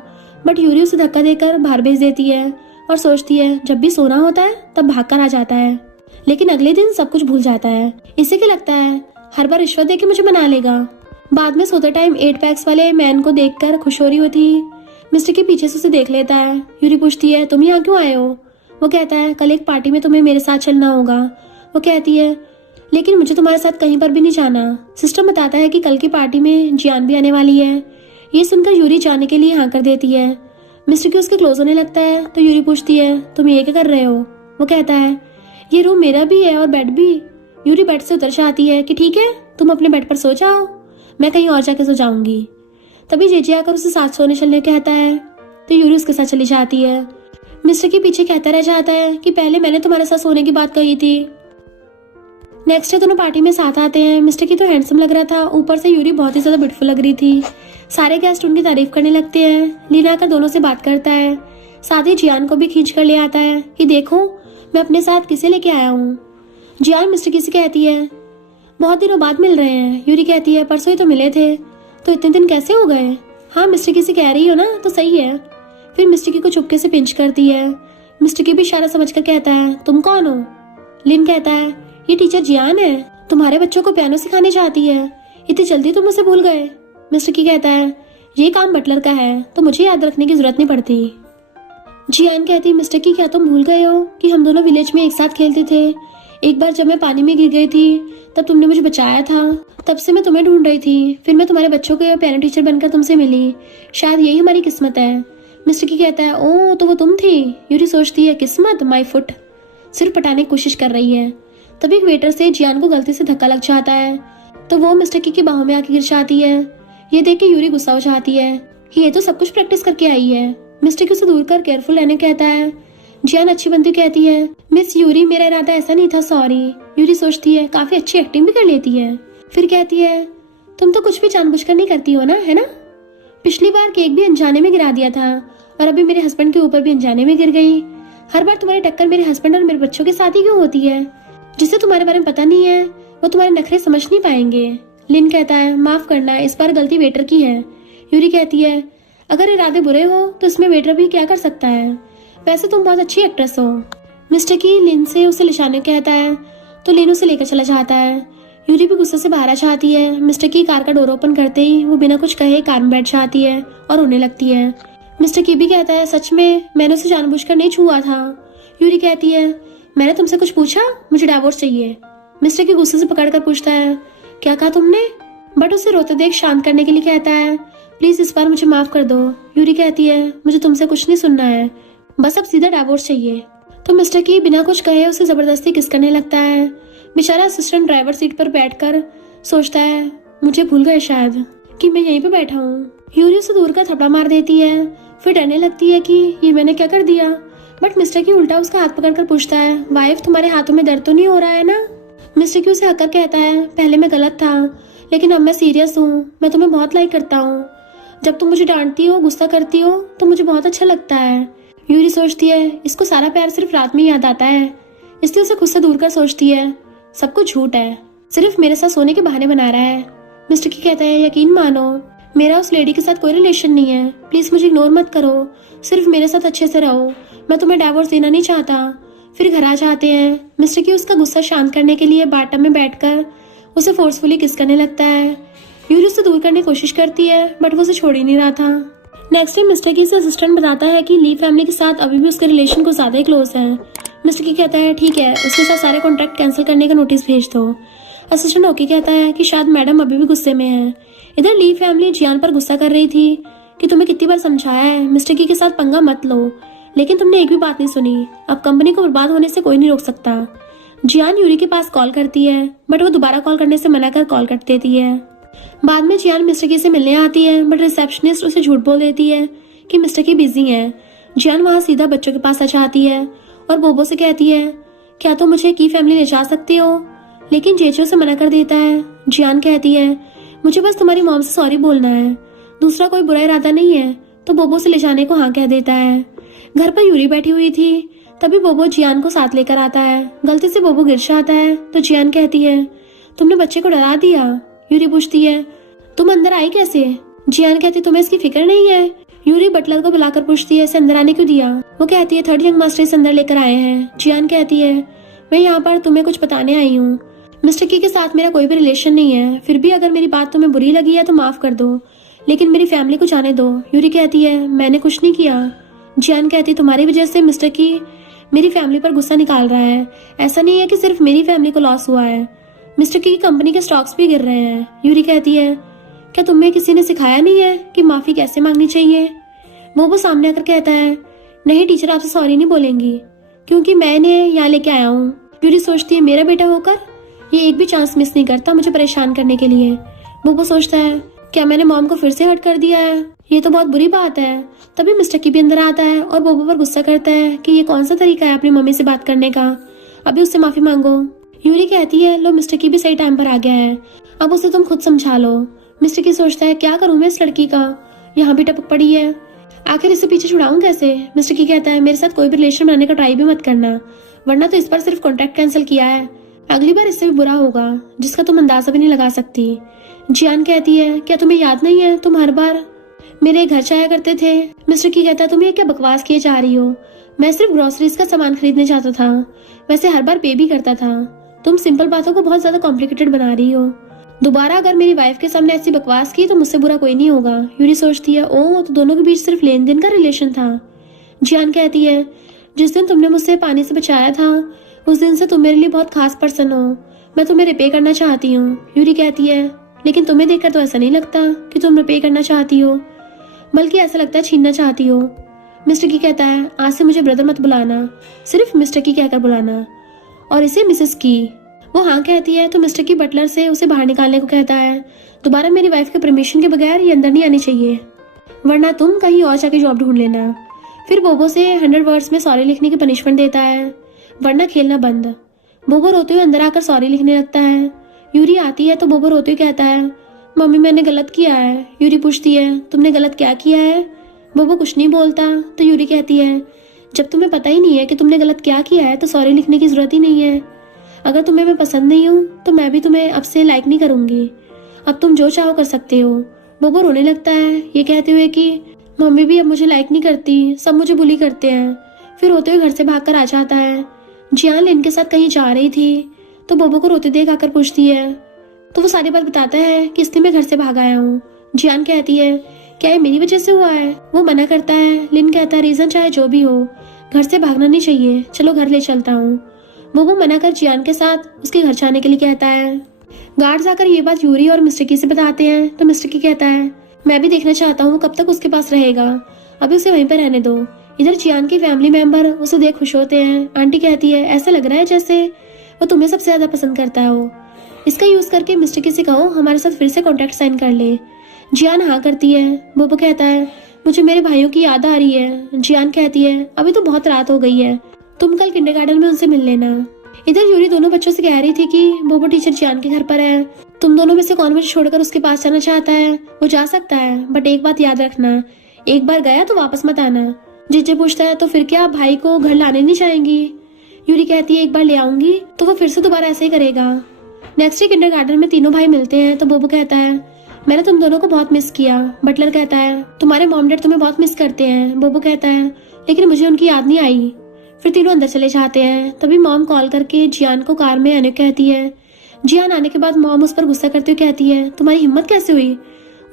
बट यूरी उसे धक्का देकर बाहर भेज देती है और सोचती है जब भी सोना होता है तब भाग कर आ जाता है, लेकिन अगले दिन सब कुछ भूल जाता है। इसे क्या लगता है हर बार रिश्वत देके मुझे मना लेगा। बाद में सोते टाइम 8 पैक्स वाले मैन को देखकर खुश हो रही होती मिस्टर के पीछे से उसे देख लेता है। यूरी पूछती है तुम यहाँ क्यों आए हो। वो कहता है कल एक पार्टी में तुम्हें मेरे साथ चलना होगा। वो कहती है लेकिन मुझे तुम्हारे साथ कहीं पर भी नहीं जाना। सिस्टम बताता है कि कल की पार्टी में जियान भी आने वाली है। ये सुनकर यूरी जाने के लिए हाँ कर देती है। मिस्टर की उसके क्लोज होने लगता है तो यूरी पूछती है तुम ये क्या कर रहे हो। वो कहता है ये रूम मेरा भी है और बेड भी। यूरी बेड से उतर जाती है कि ठीक है तुम अपने बेड पर सो जाओ, मैं कहीं और जाके सो जाऊंगी। तभी जेजे आकर उसे साथ सोने चलने कहता है तो यूरी उसके साथ चली जाती है। मिस्टर के पीछे कहता रह जाता है कि पहले मैंने तुम्हारे साथ सोने की बात कही थी। नेक्स्ट डे दोनों पार्टी में साथ आते हैं। मिस्टर की तो हैंडसम लग रहा था, ऊपर से यूरी बहुत ही ज्यादा ब्यूटीफुल लग रही थी। सारे गेस्ट उनकी तारीफ करने लगते हैं। लीना आकर दोनों से बात करता है, साथ ही जियान को भी खींच कर ले आता है कि देखो मैं अपने साथ किसे लेके आया हूँ। जियान मिस्टर की से कहती है बहुत दिनों बाद मिल रहे हैं। यूरी कहती है परसों ही तो मिले थे, तो इतने दिन कैसे हो गए। हाँ मिस्टर की से कह रही हो ना तो सही है। फिर मिस्टर की को चुपके से पिंच करती है। मिस्टर की भी इशारा समझकर कहता है तुम कौन हो। लिन कहता है ये टीचर जियान है, तुम्हारे बच्चों को पियानो सिखाने चाहती है। इतनी जल्दी तुम उसे भूल गए। मिस्टर की कहता है ये काम बटलर का है तो मुझे याद रखने की जरूरत नहीं पड़ती। जियान कहती है मिस्टर की क्या तुम भूल गए हो कि हम दोनों विलेज में एक साथ खेलते थे। एक बार जब मैं पानी में गिर गई थी तब तुमने मुझे बचाया था। तब से मैं तुम्हें ढूंढ रही थी, फिर मैं तुम्हारे बच्चों को पियानो टीचर बनकर तुमसे मिली। शायद यही हमारी किस्मत है। मिस्टर की कहता है ओ तो वो तुम थी। यूरी सोचती है किस्मत माई फुट, सिर्फ पटाने की कोशिश कर रही है। तभी एक वेटर से जियान को गलती से धक्का लग जाता है तो वो मिस्टर की बाहों में आके गिर जाती है। ये देख के यूरी गुस्सा हो जाती है कि ये तो सब कुछ प्रैक्टिस करके आई है। मिस्टर की उसे दूर कर केयरफुल रहने कहता है। जियान अच्छी बनती कहती है मिस यूरी मेरा इरादा ऐसा नहीं था, सॉरी। यूरी सोचती है काफी अच्छी एक्टिंग भी कर लेती है। फिर कहती है तुम तो कुछ भी जानबूझकर नहीं करती हो ना, है ना। पिछली बार केक भी अनजाने में गिरा दिया था और अभी मेरे हस्बैंड के ऊपर भी अनजाने में गिर गई। हर बार तुम्हारी टक्कर मेरे हस्बैंड और मेरे बच्चों के साथ ही क्यों होती है। जिसे तुम्हारे बारे में पता नहीं है वो तुम्हारे नखरे समझ नहीं पाएंगे। लिन कहता है माफ करना, इस बार गलती वेटर की है। यूरी कहती है अगर इरादे बुरे हो तो इसमें वेटर भी क्या कर सकता है, वैसे तुम बहुत अच्छी एक्ट्रेस हो। मिस्टर की लिन से उसे लिशाने कहता है तो लिन उसे लेकर चला जाता है। यूरी भी गुस्से से बाहर आ जाती है। मिस्टर की कार का डोर ओपन करते ही वो बिना कुछ कहे कार में बैठ जाती है और रोने लगती है। मिस्टर की भी कहता है सच में मैंने उसे जानबूझकर नहीं छुआ था। यूरी कहती है मैंने तुमसे कुछ पूछा, मुझे डाइवोर्स चाहिए। मिस्टर की गुस्से से पकड़कर पूछता है क्या कहा तुमने, बट उसे रोते देख शांत करने के लिए कहता है प्लीज इस बार मुझे माफ कर दो। यूरी कहती है मुझे तुमसे कुछ नहीं सुनना है, बस अब सीधा डाइवोर्स चाहिए। तो मिस्टर की बिना कुछ कहे उसे जबरदस्ती किस करने लगता है। बेचारा असिस्टेंट ड्राइवर सीट पर बैठकर सोचता है मुझे भूल गए शायद कि मैं यहीं पे बैठा हूँ। यूरी उसे दूर का थप्पड़ मार देती है। फिर डरने लगती है कि ये मैंने क्या कर दिया। बट मिस्टर की उल्टा उसका हाथ पकड़कर पूछता है, वाइफ तुम्हारे हाथों में दर्द तो नहीं हो रहा है ना। मिस्टर की उसे हककर कहता है, पहले मैं गलत था लेकिन अब मैं सीरियस हूँ, मैं तुम्हें बहुत लाइक करता हूँ। जब तुम मुझे डांटती हो, गुस्सा करती हो तो मुझे बहुत अच्छा लगता है। यूरी सोचती है इसको सारा प्यार सिर्फ रात में याद आता है, इसलिए उसे खुद से दूर कर सोचती है सब कुछ झूठ है, सिर्फ मेरे साथ सोने के बहाने बना रहा है। मिस्टर की कहता है, यकीन मानो मेरा उस लेडी के साथ कोई रिलेशन नहीं है, प्लीज मुझे इग्नोर मत करो, सिर्फ मेरे साथ अच्छे से रहो, मैं तुम्हें डाइवोर्स देना नहीं चाहता। फिर घर आ जाते हैं। मिस्टर की उसका गुस्सा शांत करने के लिए बाटम में बैठकर उसे फोर्सफुली किस करने लगता है। यूरी उसे दूर करने की कोशिश करती है बट वो उसे छोड़ ही नहीं रहा था। नेक्स्ट डे मिस्टर की से असिस्टेंट बताता है कि ली फैमिली के साथ अभी भी उसके रिलेशन को ज्यादा ही क्लोज है। मिस्टर की कहता है, ठीक है, उसके साथ सारे कॉन्ट्रैक्ट कैंसिल करने का नोटिस भेज दो। असिस्टेंट ओके कहता है कि शायद मैडम अभी भी गुस्से में है। इधर ली फैमिली जियान पर गुस्सा कर रही थी कि तुम्हें कितनी बार समझाया है मिस्टर की के साथ पंगा मत लो, लेकिन तुमने एक भी बात नहीं सुनी। अब कंपनी को बर्बाद होने से कोई नहीं रोक सकता। जियान यूरी के पास कॉल करती है बट वो दोबारा कॉल करने से मना कर कॉल कट देती है। बाद में जियान मिस्टर की से मिलने आती है बट रिसेप्शनिस्ट उसे झूठ बोल देती है कि मिस्टर की बिजी है। जियान वहाँ सीधा बच्चों के पास आ जाती है और बोबो से कहती है, क्या तुम मुझे की फैमिली ले जा सकते हो, लेकिन जेचो से मना कर देता है। जियान कहती है, मुझे बस तुम्हारी मॉम से सॉरी बोलना है, दूसरा कोई बुरा इरादा नहीं है, तो बोबो से ले जाने को हाँ कह देता है। घर पर यूरी बैठी हुई थी, तभी बोबो जियान को साथ लेकर आता है। गलती से बोबो गिर जाता है तो जियान कहती है, तुमने बच्चे को डरा दिया। यूरी पूछती है, तुम अंदर आई कैसे। जियान कहती, तुम्हें इसकी फिक्र नहीं है। यूरी बटलर को बुलाकर पूछती है, इसे अंदर आने क्यों दिया। वो कहती है, थर्ड यंग मास्टर इसे अंदर लेकर आए हैं। जियान कहती है, मैं यहाँ पर तुम्हें कुछ बताने आई हूँ, मिस्टर की के साथ मेरा कोई भी रिलेशन नहीं है, फिर भी अगर मेरी बात तुम्हें बुरी लगी है तो माफ कर दो, लेकिन मेरी फैमिली को जाने दो। यूरी कहती है, मैंने कुछ नहीं किया। जियान कहती, तुम्हारी वजह से मिस्टर की मेरी फैमिली पर गुस्सा निकाल रहा है, ऐसा नहीं है कि सिर्फ मेरी फैमिली को लॉस हुआ है, मिस्टर की कंपनी के स्टॉक्स भी गिर रहे हैं। यूरी कहती है, क्या तुम्हें किसी ने सिखाया नहीं है कि माफी कैसे मांगनी चाहिए। वो सामने आकर कहता है, नहीं टीचर, आपसे सॉरी नहीं बोलेंगी क्योंकि मैं इन्हें यहाँ लेके आया हूँ। यूरी सोचती है, मेरा बेटा होकर ये एक भी चांस मिस नहीं करता मुझे परेशान करने के लिए। वो सोचता है, क्या मैंने मॉम को फिर से हर्ट कर दिया है, ये तो बहुत बुरी बात है। तभी मिस्टर की भी अंदर आता है और बोबो पर गुस्सा करता है कि ये कौन सा तरीका है अपनी मम्मी से बात करने का, अभी उससे माफी मांगो। यूरी कहती है, लो मिस्टर की भी सही टाइम पर आ गया है, अब उसे तुम खुद समझा लो। मिस्टर की सोचता है, क्या करूं मैं इस लड़की का, यहाँ भी टपक पड़ी है, आखिर इसे पीछे छुड़ाऊं कैसे। मिस्टर की कहता है, मेरे साथ कोई भी रिलेशन बनाने का ट्राई भी मत करना, वरना तो इस बार सिर्फ कॉन्ट्रैक्ट कैंसिल किया है, अगली बार इससे भी बुरा होगा जिसका तुम अंदाजा भी नहीं लगा सकती। जियान कहती है, क्या तुम्हें याद नहीं है तुम हर बार मेरे घर जाया करते थे। मिस्टर की कहता है, तुम ये क्या बकवास किए जा रही हो, मैं सिर्फ ग्रोसरीज का सामान खरीदने जाता था, वैसे हर बार पे भी करता था, तुम सिंपल बातों को बहुत ज्यादा कॉम्प्लिकेटेड बना रही हो। दोबारा अगर मेरी वाइफ के सामने ऐसी बकवास की तो मुझसे बुरा कोई नहीं होगा। यूरी सोचती है, ओह तो दोनों के बीच सिर्फ लेन देन का रिलेशन था। जियान कहती है, जिस दिन तुमने मुझसे पानी से बचाया था उस दिन से तुम मेरे लिए बहुत खास पर्सन हो, मैं तुम्हें रिपे करना चाहती हूँ। यूरी कहती है, लेकिन तुम्हें देखकर तो ऐसा नहीं लगता कि तुम रिपे करना चाहती हो, बल्कि ऐसा लगता है छीनना चाहती हो। मिस्टर की कहता है, आज से मुझे ब्रदर मत बुलाना, सिर्फ मिस्टर की कहकर बुलाना, और इसे मिसेस की। वो हाँ कहती है तो मिस्टर की बटलर से उसे बाहर निकालने को कहता है, दोबारा मेरी वाइफ के परमिशन के बगैर ये अंदर नहीं आनी चाहिए, वरना तुम कहीं और जाके जॉब ढूंढ लेना। फिर बोबो से 100 वर्ड्स में सॉरी लिखने की पनिशमेंट देता है, वरना खेलना बंद। बोबो रोते हुए अंदर आकर सॉरी लिखने लगता है। यूरी आती है तो बोबो रोते हुए कहता है, मम्मी मैंने गलत किया है। यूरी पूछती है, तुमने गलत क्या किया है। बोबो कुछ नहीं बोलता तो यूरी कहती है, जब तुम्हें पता ही नहीं है कि तुमने गलत क्या किया है तो सॉरी लिखने की जरूरत ही नहीं है, अगर तुम्हें मैं पसंद नहीं हूँ तो मैं भी तुम्हें अब से लाइक नहीं करूंगी, अब तुम जो चाहो कर सकते हो। बोबो रोने लगता है ये कहते हुए कि मम्मी भी अब मुझे लाइक नहीं करती, सब मुझे बुली करते हैं। फिर रोते हुए घर से भागकर आ जाता है। जियान लिन के साथ कहीं जा रही थी तो बोबो को रोते देख आकर पूछती है, तो वो सारी बात बताता है कि इसलिए मैं घर से भाग आया हूँ। जियान कहती है, क्या ये मेरी वजह से हुआ है। वो मना करता है। लिन कहता है, रीजन चाहे जो भी हो, घर से भागना नहीं चाहिए, चलो घर ले चलता हूँ। वो मना कर जियान के साथ उसके घर जाने के लिए कहता है। गार्ड्स आकर ये बात यूरी और मिस्टर की से बताते हैं तो मिस्टर की कहता है, मैं भी देखना चाहता हूँ कब तक उसके पास रहेगा, अभी उसे वहीं पर रहने दो। इधर जियान के फैमिली मेंबर उसे देख खुश होते हैं। आंटी कहती है, ऐसा लग रहा है जैसे वो तुम्हें सबसे ज्यादा पसंद करता हो, इसका यूज करके मिस्टर की से कहो हमारे साथ फिर से कॉन्ट्रैक्ट साइन कर ले। जियान हाँ करती है। बोबो कहता है, मुझे मेरे भाइयों की याद आ रही है। जियान कहती है अभी तो बहुत रात हो गई है, तुम कल किंडरगार्टन में उनसे मिल लेना। इधर यूरी दोनों बच्चों से कह रही थी कि बोबो टीचर जियान के घर पर है, तुम दोनों में से कौन मुझे छोड़कर उसके पास जाना चाहता है वो जा सकता है, बट एक बात याद रखना, एक बार गया तो वापस मत आना। जीजे पूछता है तो फिर क्या आप भाई को घर लाने नहीं जाएंगी? यूरी कहती है एक बार ले आऊंगी तो वो फिर से दोबारा ऐसे ही करेगा। नेक्स्ट डे किंडरगार्टन में तीनों भाई मिलते हैं तो बोबो कहता है मैंने तुम दोनों को बहुत मिस किया। बटलर कहता है तुम्हारे मॉम डैड तुम्हें बहुत मिस करते हैं। बोबो कहता है लेकिन मुझे उनकी याद नहीं आई। फिर तीनों अंदर चले जाते हैं। तभी मॉम कॉल करके जियान को कार में आने कहती है। जियान आने के बाद मॉम उस पर गुस्सा करते हुए कहती है तुम्हारी हिम्मत कैसे हुई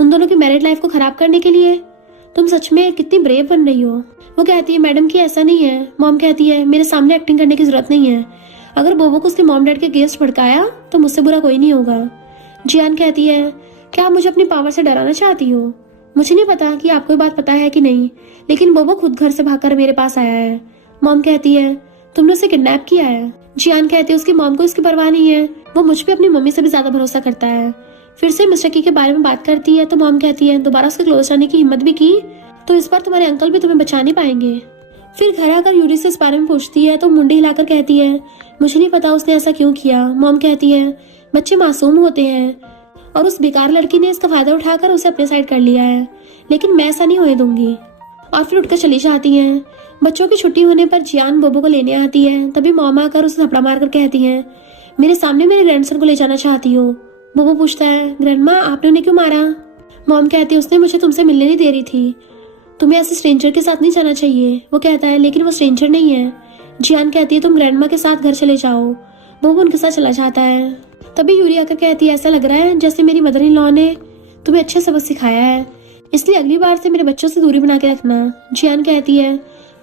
उन दोनों की मैरिड लाइफ को खराब करने के लिए, तुम सच में कितनी ब्रेव बन रही हो। वो कहती है मैडम कि ऐसा नहीं है। मॉम कहती है मेरे सामने एक्टिंग करने की जरूरत नहीं है, अगर बोबो को उसके मॉम डैड के अगेंस्ट भड़काया तो मुझसे बुरा कोई नहीं होगा। जियान कहती है क्या आप मुझे अपनी पावर से डराना चाहती हो? मुझे नहीं पता कि आपको ये बात पता है कि नहीं, लेकिन बोबो खुद घर से भागकर मेरे पास आया है। मॉम कहती है तुमने उसे किडनैप किया है। जियान कहती है उसकी मॉम को इसकी परवाह नहीं है, वो मुझ पे अपनी मम्मी से भी ज्यादा भरोसा करता है। फिर से मिस्टर की के बारे में बात करती है तो मॉम कहती है दोबारा उसके क्लोज जाने की हिम्मत भी की तो इस बार तुम्हारे अंकल भी तुम्हें बचा नहीं पाएंगे। फिर घर आकर यूरी से इस बारे में पूछती है तो मुंडी हिलाकर कहती है मुझे नहीं पता उसने ऐसा क्यों किया। मॉम कहती है बच्चे मासूम होते हैं और उस बेकार लड़की ने इसका फायदा उठाकर उसे अपने साइड कर लिया है, लेकिन मैं ऐसा नहीं होने दूंगी। और फिर उठकर चली जाती हैं। बच्चों की छुट्टी होने पर जियान बोबो को लेने आती है। तभी मॉम आकर उसे थपड़ा मारकर कहती है मेरे सामने मेरे ग्रैंडसन को ले जाना चाहती हो। बोबो पूछता है ग्रैंडमा आपने उन्हें क्यों मारा? मॉम कहती है उसने मुझे तुमसे मिलने नहीं दे रही थी, तुम्हें ऐसे स्ट्रेंजर के साथ नहीं जाना चाहिए। वो कहता है लेकिन वो स्ट्रेंजर नहीं है। जियान कहती है तुम ग्रैंडमा के साथ घर चले जाओ। बोबो उनके साथ चला जाता है। तभी यूरी आकर कहती है ऐसा लग रहा है जैसे मेरी मदर इन लॉ ने तुम्हें अच्छे सबक सिखाया है, इसलिए अगली बार से मेरे बच्चों से दूरी बना के रखना। जियान कहती है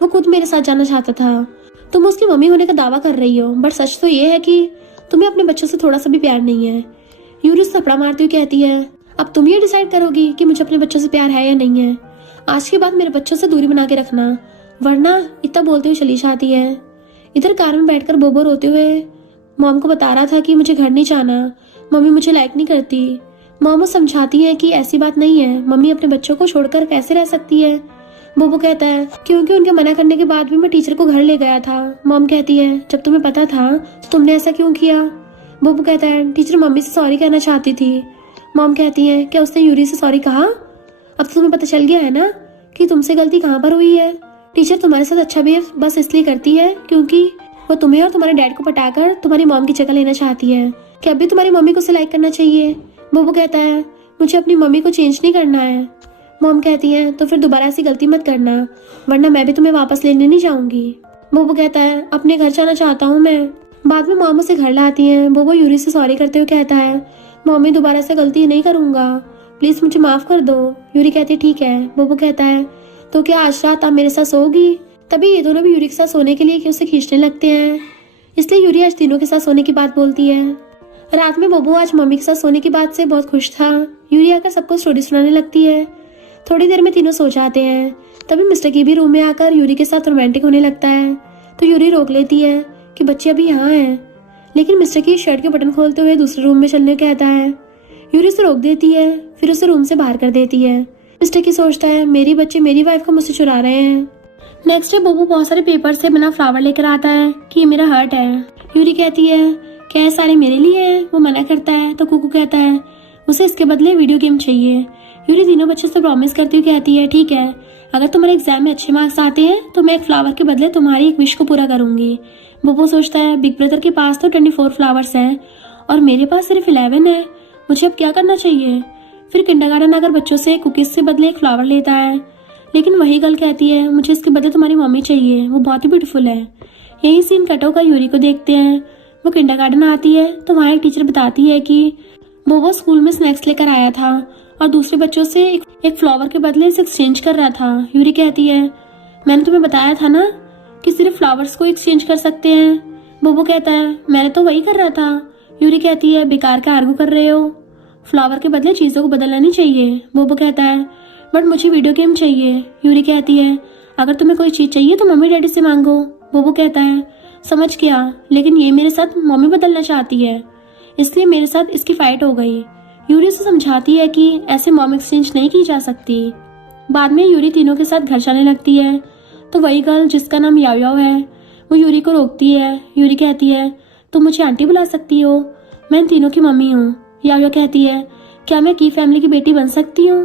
वो खुद मेरे साथ जाना चाहता था, तुम उसकी मम्मी होने का दावा कर रही हो, बट सच तो ये है कि तुम्हें अपने बच्चों से थोड़ा सा भी प्यार नहीं है। यूरी उसे थपड़ा मारती हुई कहती है अब तुम ये डिसाइड करोगी कि मुझे अपने बच्चों से प्यार है या नहीं है। आज के बाद मेरे बच्चों से दूरी बना के रखना, वरना इतना बोलते हुए चली जाती है। इधर कार में बैठकर बोबो रोते हुए मॉम को बता रहा था कि मुझे घर नहीं जाना, मम्मी मुझे लाइक नहीं करती। मॉम समझाती है कि ऐसी बात नहीं है, मम्मी अपने बच्चों को छोड़कर कैसे रह सकती है। बोबो कहता है क्योंकि उनके मना करने के बाद भी मैं टीचर को घर ले गया था। मॉम कहती है जब तुम्हें पता था तो तुमने ऐसा क्यों किया? बोबो कहता है टीचर मम्मी से सॉरी कहना चाहती थी। मॉम कहती है क्या उसने यूरी से सॉरी कहा? अब तो तुम्हें पता चल गया है ना कि तुमसे गलती कहाँ पर हुई है। टीचर तुम्हारे साथ अच्छा बिहेव बस इसलिए करती है क्योंकि वो तुम्हें और तुम्हारे डैड को पटाकर तुम्हारी मॉम की जगह लेना चाहती है। क्या अभी तुम्हारी मम्मी को उसे लाइक करना चाहिए? बोबो कहता है मुझे अपनी मम्मी को चेंज नहीं करना है। मॉम कहती है तो फिर दोबारा ऐसी गलती मत करना, वरना मैं भी तुम्हें वापस लेने नहीं जाऊंगी। बोबो कहता है अपने घर जाना चाहता हूँ मैं। बाद में मॉम उसे घर लाती है। बोबो यूरी से सॉरी करते हुए कहता है मम्मी दोबारा से गलती नहीं करूंगा, प्लीज मुझे माफ कर दो। यूरी कहती है ठीक है। बोबो कहता है तो क्या आज रात आप मेरे साथ सोओगी? तभी ये दोनों भी यूरी के साथ सोने के लिए उसे खींचने लगते हैं, इसलिए यूरी आज तीनों के साथ सोने की बात बोलती है। रात में बोबो आज मम्मी के साथ सोने की बात से बहुत खुश था। यूरी आकर सबको स्टोरी सुनाने लगती है। थोड़ी देर में तीनों सो जाते हैं। तभी मिस्टर की भी रूम में आकर यूरी के साथ रोमांटिक होने लगता है तो यूरी रोक लेती है कि बच्चे अभी यहाँ हैं, लेकिन मिस्टर की शर्ट के बटन खोलते हुए दूसरे रूम में चलने कहता है। यूरी उसे रोक देती है, फिर उसे रूम से बाहर कर देती है। मिस्टर की सोचता है मेरी बच्चे मेरी वाइफ को मुझसे चुरा रहे हैं। नेक्स्ट डे बोबो बहुत सारे पेपर से बना फ्लावर लेकर आता है कि ये मेरा हर्ट है। यूरी कहती है क्या ये सारे मेरे लिए है? वो मना करता है तो कुकू कहता है उसे इसके बदले वीडियो गेम चाहिए। यूरी तीनों बच्चों से प्रॉमिस करती हुई कहती है ठीक है, अगर तुम्हारे एग्जाम में अच्छे मार्क्स आते हैं तो मैं एक फ्लावर के बदले तुम्हारी एक विश को पूरा करूंगी। बोबो सोचता है बिग ब्रदर के पास तो 24 फ्लावर्स हैं और मेरे पास सिर्फ 11 है, मुझे अब क्या करना चाहिए। फिर किंडरगार्टन आकर बच्चों से कुकीज से बदले एक फ्लावर लेता है, लेकिन वही गर्ल कहती है मुझे इसके बदले तुम्हारी मम्मी चाहिए, वो बहुत ही ब्यूटीफुल है। यही सीन कट होकर यूरी को देखते हैं। वो किंडरगार्टन आती है तो वहाँ एक टीचर बताती है कि बोबो स्कूल में स्नैक्स लेकर आया था और दूसरे बच्चों से एक फ्लावर के बदले इसे एक्सचेंज कर रहा था। यूरी कहती है मैंने तुम्हें बताया था ना कि सिर्फ फ्लावर्स को एक्सचेंज कर सकते हैं। बोबो कहता है मैंने तो वही कर रहा था। यूरी कहती है बेकार का आर्गू कर रहे हो, फ्लावर के बदले चीजों को बदलना नहीं चाहिए। बोबो कहता है बट मुझे वीडियो गेम चाहिए। यूरी कहती है अगर तुम्हें कोई चीज चाहिए तो मम्मी डैडी से मांगो। बोबो कहता है समझ गया, लेकिन ये मेरे साथ मम्मी बदलना चाहती है, इसलिए मेरे साथ इसकी फाइट हो गई। यूरी से समझाती है कि ऐसे मॉम एक्सचेंज नहीं की जा सकती। बाद में यूरी तीनों के साथ घर जाने लगती है तो वही गर्ल जिसका नाम याओ याओ है वो यूरी को रोकती है। यूरी कहती है तुम मुझे आंटी बुला सकती हो, मैं इन तीनों की मम्मी हूँ। याओ याओ कहती है क्या मैं की फैमिली की बेटी बन सकती हूँ?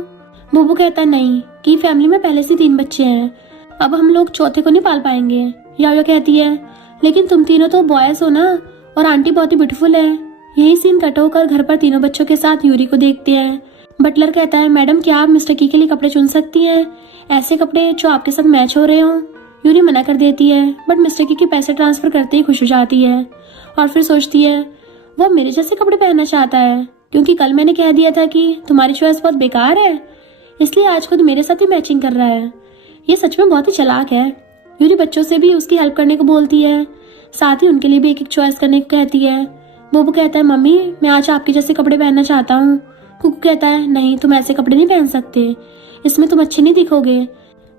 बोबो कहता है नहीं, की फैमिली में पहले से 3 बच्चे हैं, अब हम लोग चौथे को नहीं पाल पाएंगे। याओ याओ कहती है लेकिन तुम तीनों तो बॉयज हो ना, और आंटी बहुत ही ब्यूटीफुल है। यही सीन कट होकर घर पर तीनों बच्चों के साथ यूरी को देखते हैं। बटलर कहता है मैडम क्या आप मिस्टर की के लिए कपड़े चुन सकती हैं, ऐसे कपड़े जो आपके साथ मैच हो रहे हो। यूरी मना कर देती है बट मिस्टर की पैसे ट्रांसफर करते ही खुश हो जाती है और फिर सोचती है वो मेरे जैसे कपड़े पहनना चाहता है, क्योंकि कल मैंने कह दिया था कि तुम्हारी चॉइस बहुत बेकार है, इसलिए आज खुद मेरे साथ ही मैचिंग कर रहा है। ये सच में बहुत ही चालाक है। यूरी बच्चों से भी उसकी हेल्प करने को बोलती है, साथ ही उनके लिए भी एक एक चॉइस करने को कहती है। बोबो कहता है मम्मी मैं आज आपके जैसे कपड़े पहनना चाहता हूँ। कुकू कहता है नहीं, तुम ऐसे कपड़े नहीं पहन सकते, इसमें तुम अच्छे नहीं दिखोगे,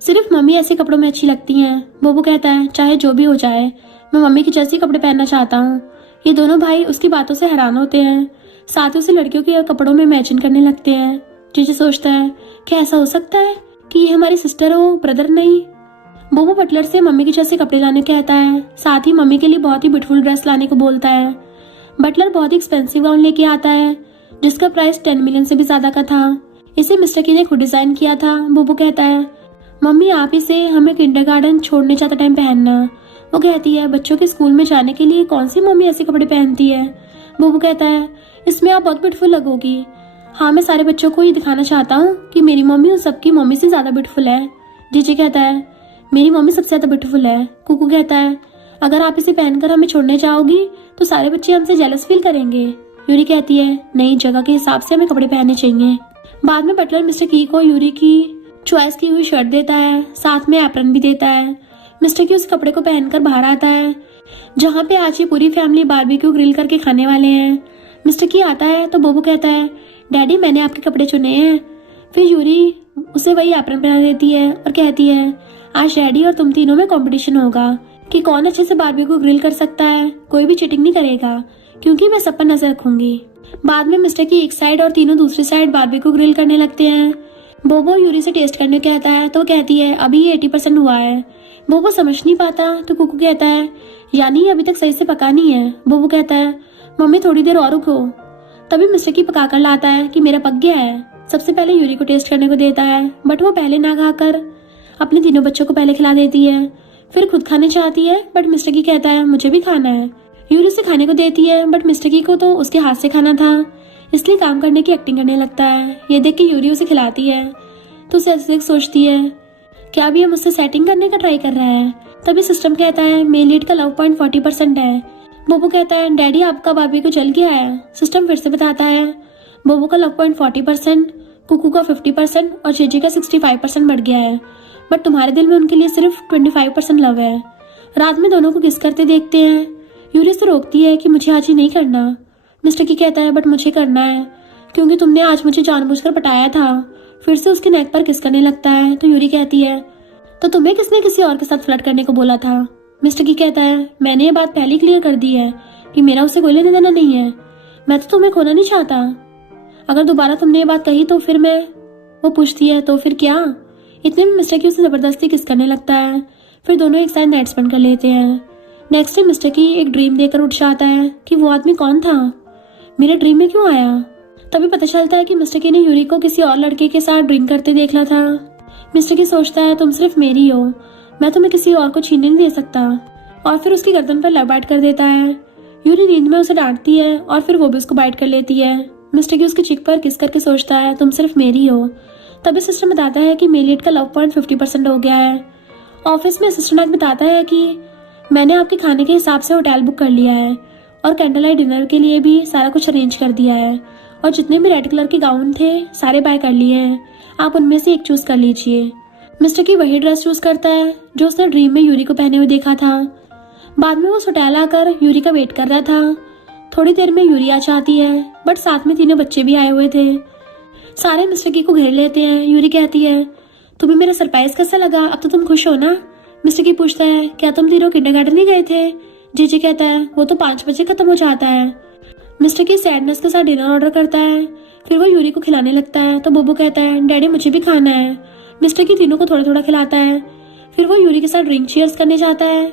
सिर्फ मम्मी ऐसे कपड़ों में अच्छी लगती हैं। बोबो कहता है चाहे जो भी हो जाए मैं मम्मी के जैसे कपड़े पहनना चाहता हूँ। ये दोनों भाई उसकी बातों से हैरान होते हैं, साथ ही उसे लड़कियों के कपड़ों में इमेजिन करने लगते हैं। जीजी सोचता है क्या ऐसा हो सकता है कि ये हमारी सिस्टर हो, ब्रदर नहीं। बोबो बटलर से मम्मी के जैसे कपड़े लाने को कहता है, साथ ही मम्मी के लिए बहुत ही ब्यूटीफुल ड्रेस लाने को बोलता है। बटलर बहुत ही एक्सपेंसिव गाउन लेके आता है जिसका प्राइस 10 मिलियन से भी ज्यादा का था। इसे मिस्टर की ने खुद डिजाइन किया था। बोबो कहता है मम्मी आप इसे हमें किंडरगार्टन छोड़ने जाते टाइम पहनना। वो कहती है बच्चों के स्कूल में जाने के लिए कौन सी मम्मी ऐसे कपड़े पहनती है। बोबो कहता है इसमें आप बहुत ब्यूटीफुल लगोगी। हाँ मैं सारे बच्चों को ये दिखाना चाहता हूँ कि मेरी मम्मी उन सबकी मम्मी से ज्यादा ब्यूटीफुल है। जीजी कहता है मेरी मम्मी सबसे ज्यादा ब्यूटीफुल है। कुकू कहता है अगर आप इसे पहनकर हमें छोड़ने जाओगी तो सारे बच्चे हमसे जेलस फील करेंगे। यूरी कहती है नई जगह के हिसाब से हमें कपड़े पहनने चाहिए। बाद में बटलर मिस्टर की को यूरी की चॉइस की हुई शर्ट देता है, साथ में एप्रन भी देता है। मिस्टर की उस कपड़े को पहनकर बाहर आता है जहाँ पे आज ये पूरी फैमिली बारबेक्यू ग्रिल करके खाने वाले हैं। मिस्टर की आता है तो बोबो कहता है डैडी मैंने आपके कपड़े चुने हैं। फिर यूरी उसे वही एप्रन पहना देती है और कहती है आज डैडी और तुम तीनों में कंपटीशन होगा कि कौन अच्छे से बारबेक्यू ग्रिल कर सकता है। कोई भी चीटिंग नहीं करेगा क्योंकि मैं सब पर नजर रखूंगी। बाद में मिस्टर की एक साइड और तीनों दूसरी साइड बारबेक्यू ग्रिल करने लगते हैं। बोबो यूरी से टेस्ट करने को कहता है तो कहती है अभी ये 80% हुआ है। बोबो समझ नहीं पाता तो कुकू कहता है यानी अभी तक सही से पका नहीं है। बोबो कहता है मम्मी थोड़ी देर और रुको। तभी मिस्टर की पका कर लाता है कि मेरा पक गया है। सबसे पहले यूरी को टेस्ट करने को देता है बट वो पहले ना खाकर अपने तीनों बच्चों को पहले खिला देती है, फिर खुद खाने चाहती है बट मिस्टर की कहता है मुझे भी खाना है। यूरी उसे खाने को देती है बट मिस्टर की को तो उसके हाथ से खाना था, इसलिए काम करने की एक्टिंग करने लगता है। ये देख के यूरी उसे खिलाती है तो उसे ऐसे सोचती है क्या भी मुझसे सेटिंग करने का ट्राई कर रहा है। तभी सिस्टम कहता है मेल लीड का लव पॉइंट 40% है। बोबो कहता है डैडी आपका बारबेक्यू जल गया है। सिस्टम फिर से बताता है बोबो का लव पॉइंट 40%, कुकू का 50% और जीजी का 65% बढ़ गया है, बट तुम्हारे दिल में उनके लिए सिर्फ 25% लव है। रात में दोनों को किस करते देखते हैं। यूरी से रोकती है कि मुझे आज ही नहीं करना। मिस्टर की कहता है बट मुझे करना है क्योंकि तुमने आज मुझे जानबूझकर पटाया था। फिर से उसके नेक पर किस करने लगता है तो यूरी कहती है तो तुम्हें किसने किसी और के साथ फ्लर्ट करने को बोला था। मिस्टर की कहता है मैंने ये बात पहले क्लियर कर दी है कि मेरा उसे कोई लेना देना नहीं है, मैं तो तुम्हें खोना नहीं चाहता। अगर दोबारा तुमने ये बात कही तो फिर मैं। वो पूछती है तो फिर क्या। इतने में मिस्टर की उसे जबरदस्ती किस करने लगता है। फिर दोनों एक साथ नाइट स्पेंड कर लेते हैं। नेक्स्ट डे मिस्टर की एक ड्रीम देकर उठ जाता है कि वो आदमी कौन था, मेरे ड्रीम में क्यों आया। तभी पता चलता है कि मिस्टर की ने यूरी को किसी और लड़के के साथ ड्रिंक करते देखा था। मिस्टर की सोचता है तुम सिर्फ मेरी हो, मैं तुम्हें किसी और को छीनने नहीं दे सकता, और फिर उसकी गर्दन पर लव बाइट कर देता है। यूरी नींद में उसे डांटती है और फिर वो भी उसको बाइट कर लेती है। मिस्टर की उसकी चिक पर किस करके सोचता है तुम सिर्फ मेरी हो। तभी सिस्टर बताता है कि मेलिट का लव पॉइंट 50% हो गया है। ऑफिस में असिस्टेंट बताता है कि मैंने आपके खाने के हिसाब से होटल बुक कर लिया है और कैंडल लाइट डिनर के लिए भी सारा कुछ अरेंज कर दिया है, और जितने भी रेड कलर के गाउन थे सारे बाय कर लिए हैं, आप उनमें से एक चूज कर लीजिए। मिस्टर की वही ड्रेस चूज करता है जो उसने ड्रीम में यूरी को पहने हुए देखा था। बाद में वो होटल आकर यूरी का वेट कर रहा था। थोड़ी देर में यूरी आ जाती है बट साथ में तीनों बच्चे भी आए हुए थे। सारे मिस्टर की को घेर लेते हैं। यूरी कहती है तुम्हें मेरा सरप्राइज कैसा लगा, अब तो तुम खुश हो ना। मिस्टर की पूछता है क्या तुम तीनों किंडरगार्टन नहीं गए थे। जीजी कहता है वो तो 5 बजे खत्म हो जाता है। मिस्टर की सैडनेस के साथ डिनर ऑर्डर करता है। फिर वो यूरी को खिलाने लगता है तो बोबो कहता है डैडी मुझे भी खाना है। मिस्टर की तीनों को थोड़ा थोड़ा खिलाता है। फिर वो यूरी के साथ ड्रिंक चीयर्स करने जाता है।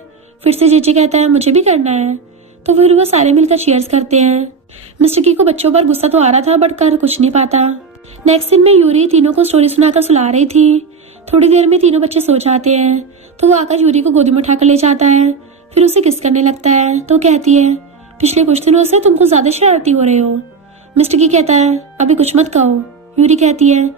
फिर से जेजे कहता है मुझे भी करना है, तो फिर वो सारे मिलकर चीयर्स करते हैं। मिस्टर की को बच्चों पर गुस्सा तो आ रहा था बट कर कुछ नहीं पाता। नेक्स्ट सीन में यूरी तीनों को स्टोरी सुनाकर सुला रही थी। थोड़ी देर में तीनों बच्चे सो जाते हैं, तो वो आकर यूरी को गोदी में उठाकर ले जाता है। फिर उसे किस करने लगता है, तो कहती है पिछले कुछ दिनों से तुम कुछ ज्यादा शरारती हो रहे हो। मिस्टर की कहता है अभी कुछ मत कहो। यूरी कहती है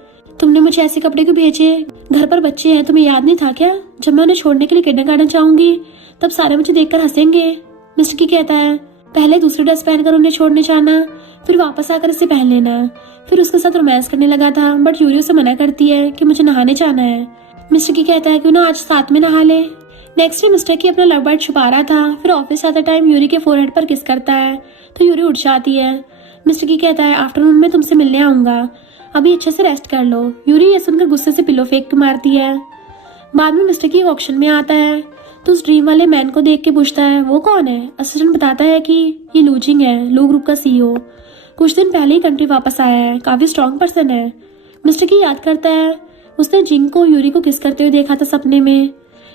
तुमने मुझे ऐसे कपड़े क्यों भेजे, घर पर बच्चे हैं, तुम्हें याद नहीं था क्या जब मैं उन्हें छोड़ने के लिए किंडरगार्टन जाऊंगी तब सारे मुझे देखकर हंसेंगे। मिस्टर की कहता है पहले दूसरी ड्रेस पहनकर उन्हें छोड़ने जाना, फिर वापस आकर इसे पहन लेना। फिर उसके साथ रोमांस करने लगा था बट यूरी उसे मना करती है कि मुझे नहाने जाना है। मिस्टर की कहता है क्यों ना आज साथ में नहा ले। नेक्स्ट डे मिस्टर की अपना लव बर्ड छुपा रहा था। फिर ऑफिस आते टाइम यूरी के फोरहेड पर किस करता है, तो यूरी उठ जाती है। मिस्टर की कहता है आफ्टरनून में तुमसे मिलने आऊंगा, अभी अच्छे से रेस्ट कर लो। यूरी ये सुनकर गुस्से से पिलो फेंक मारती है। बाद में मिस्टर की ऑक्शन में आता है, तो उस ड्रीम वाले मैन को देख के पूछता है वो कौन है। असिस्टेंट बताता है कि ये लूजिंग है, लो ग्रुप का सीईओ। कुछ दिन पहले ही कंट्री वापस आया है, काफी स्ट्रॉन्ग पर्सन है। मिस्टर की याद करता है उसने जिंग को यूरी को किस करते हुए देखा था सपने में,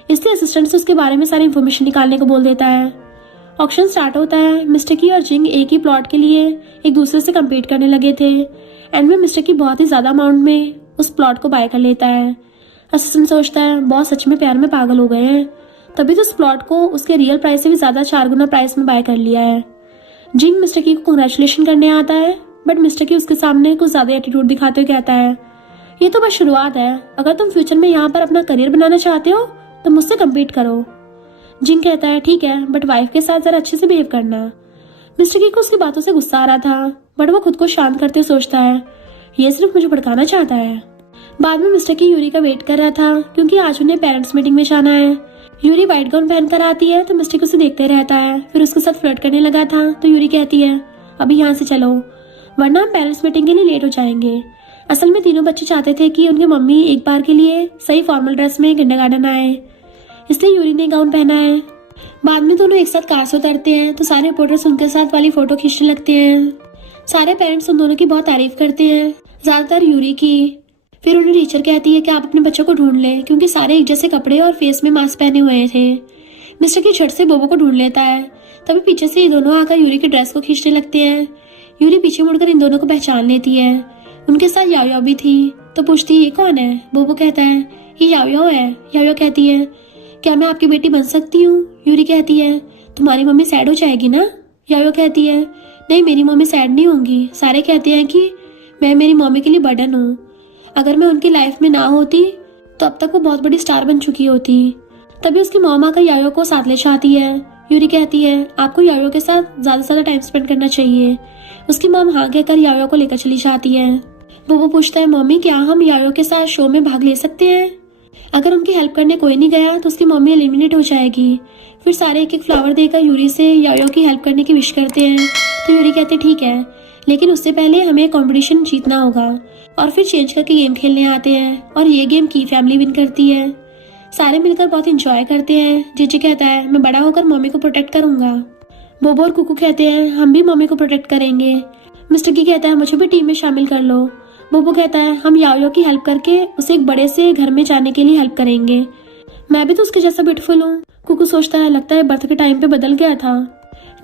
इसलिए असिस्टेंट से उसके बारे में सारी इन्फॉर्मेशन निकालने को बोल देता है। ऑक्शन स्टार्ट होता है। मिस्टर की और जिंग एक ही प्लॉट के लिए एक दूसरे से कम्पीट करने लगे थे। एंड में मिस्टर की बहुत ही ज्यादा अमाउंट में उस प्लॉट को बाय कर लेता है। असिस्टेंट सोचता है बॉस सच में प्यार में पागल हो गए हैं, तभी तो उस प्लॉट को उसके रियल प्राइस से भी ज्यादा 4 गुना प्राइस में बाय कर लिया है। जिंग मिस्टर की को कांग्रेचुलेशन करने आता है बट मिस्टर की उसके सामने कुछ ज्यादा एटीट्यूड दिखाते हुए कहता है ये तो बस शुरुआत है, अगर तुम फ्यूचर में यहाँ पर अपना करियर बनाना चाहते हो तो मुझसे कम्पीट करो। जिंग कहता है ठीक है बट वाइफ के साथ जरा अच्छे से बिहेव करना। मिस्टर की को उसकी बातों से गुस्सा आ रहा था बट वो खुद को शांत करते सोचता है ये सिर्फ मुझे भड़काना चाहता है। बाद में मिस्टर की यूरी का वेट कर रहा था क्योंकि आज उन्हें पेरेंट्स मीटिंग में जाना है। यूरी व्हाइट गाउन पहनकर आती है तो मिस्टर की उसे देखते रहता है। फिर उसके साथ फ्लर्ट करने लगा था तो यूरी कहती है अभी यहाँ से चलो वरना हम पेरेंट्स मीटिंग के लिए लेट हो जाएंगे। असल में तीनों बच्चे चाहते थे कि उनके मम्मी एक बार के लिए सही फॉर्मल ड्रेस में किंडरगार्टन आए, इसलिए यूरी ने गाउन पहना है। बाद में दोनों एक साथ कार से उतरते हैं तो सारे रिपोर्टर्स उनके साथ वाली फोटो खींचने लगते हैं। सारे पेरेंट्स उन दोनों की बहुत तारीफ करते हैं, ज्यादातर यूरी की। फिर उन्हें टीचर कहती है कि आप अपने बच्चों को ढूंढ लें क्योंकि सारे एक जैसे कपड़े और फेस में मास्क पहने हुए थे। मिस्टर की झट से बोबो को ढूंढ लेता है, तभी पीछे से ये दोनों आकर यूरी की ड्रेस को खींचने लगते हैं। यूरी पीछे मुड़कर इन दोनों को पहचान लेती है। उनके साथ याओ भी थी तो पूछती है ये कौन है। बोबो कहता है ये याओ है। याओ कहती है क्या मैं आपकी बेटी बन सकती हूँ। यूरी कहती है तुम्हारी मम्मी सैड हो जाएगी ना। याओ कहती है नहीं मेरी मम्मी सैड नहीं होंगी, सारे कहते हैं कि मैं मेरी मम्मी के लिए बर्डन हूँ, अगर मैं उनकी लाइफ में ना होती तो अब तक वो बहुत बड़ी स्टार बन चुकी होती। तभी उसकी मॉम आकर याओ को साथ ले जाती है। यूरी कहती है आपको याओ के साथ ज्यादा से ज्यादा टाइम स्पेंड करना चाहिए। उसकी मॉम हाँ कहकर याओ को लेकर चली जाती है। बोबो पूछता है मम्मी क्या हम याओ के साथ शो में भाग ले सकते हैं। अगर उनकी हेल्प करने कोई नहीं गया तो उसकी मम्मी एलिमिनेट हो जाएगी। फिर सारे एक एक फ्लावर देकर यूरी से याओ की हेल्प करने की विश करते हैं। तो यूरी कहते ठीक है लेकिन उससे पहले हमें कंपटीशन जीतना होगा। और फिर चेंज करके गेम खेलने आते हैं और ये गेम की फैमिली विन करती है। सारे मिलकर बहुत इंजॉय करते हैं। जीजी कहता है मैं बड़ा होकर मम्मी को प्रोटेक्ट करूंगा। बोबो और कुकू कहते हैं हम भी मम्मी को प्रोटेक्ट करेंगे। मिस्टर की कहता है मुझे भी टीम में शामिल कर लो। बोबो कहता है हम याओ की हेल्प करके उसे एक बड़े से घर में जाने के लिए हेल्प करेंगे, मैं भी तो उसके जैसा ब्यूटीफुल हूँ। कुकू सोचता है लगता है बर्थ के टाइम पे बदल गया था।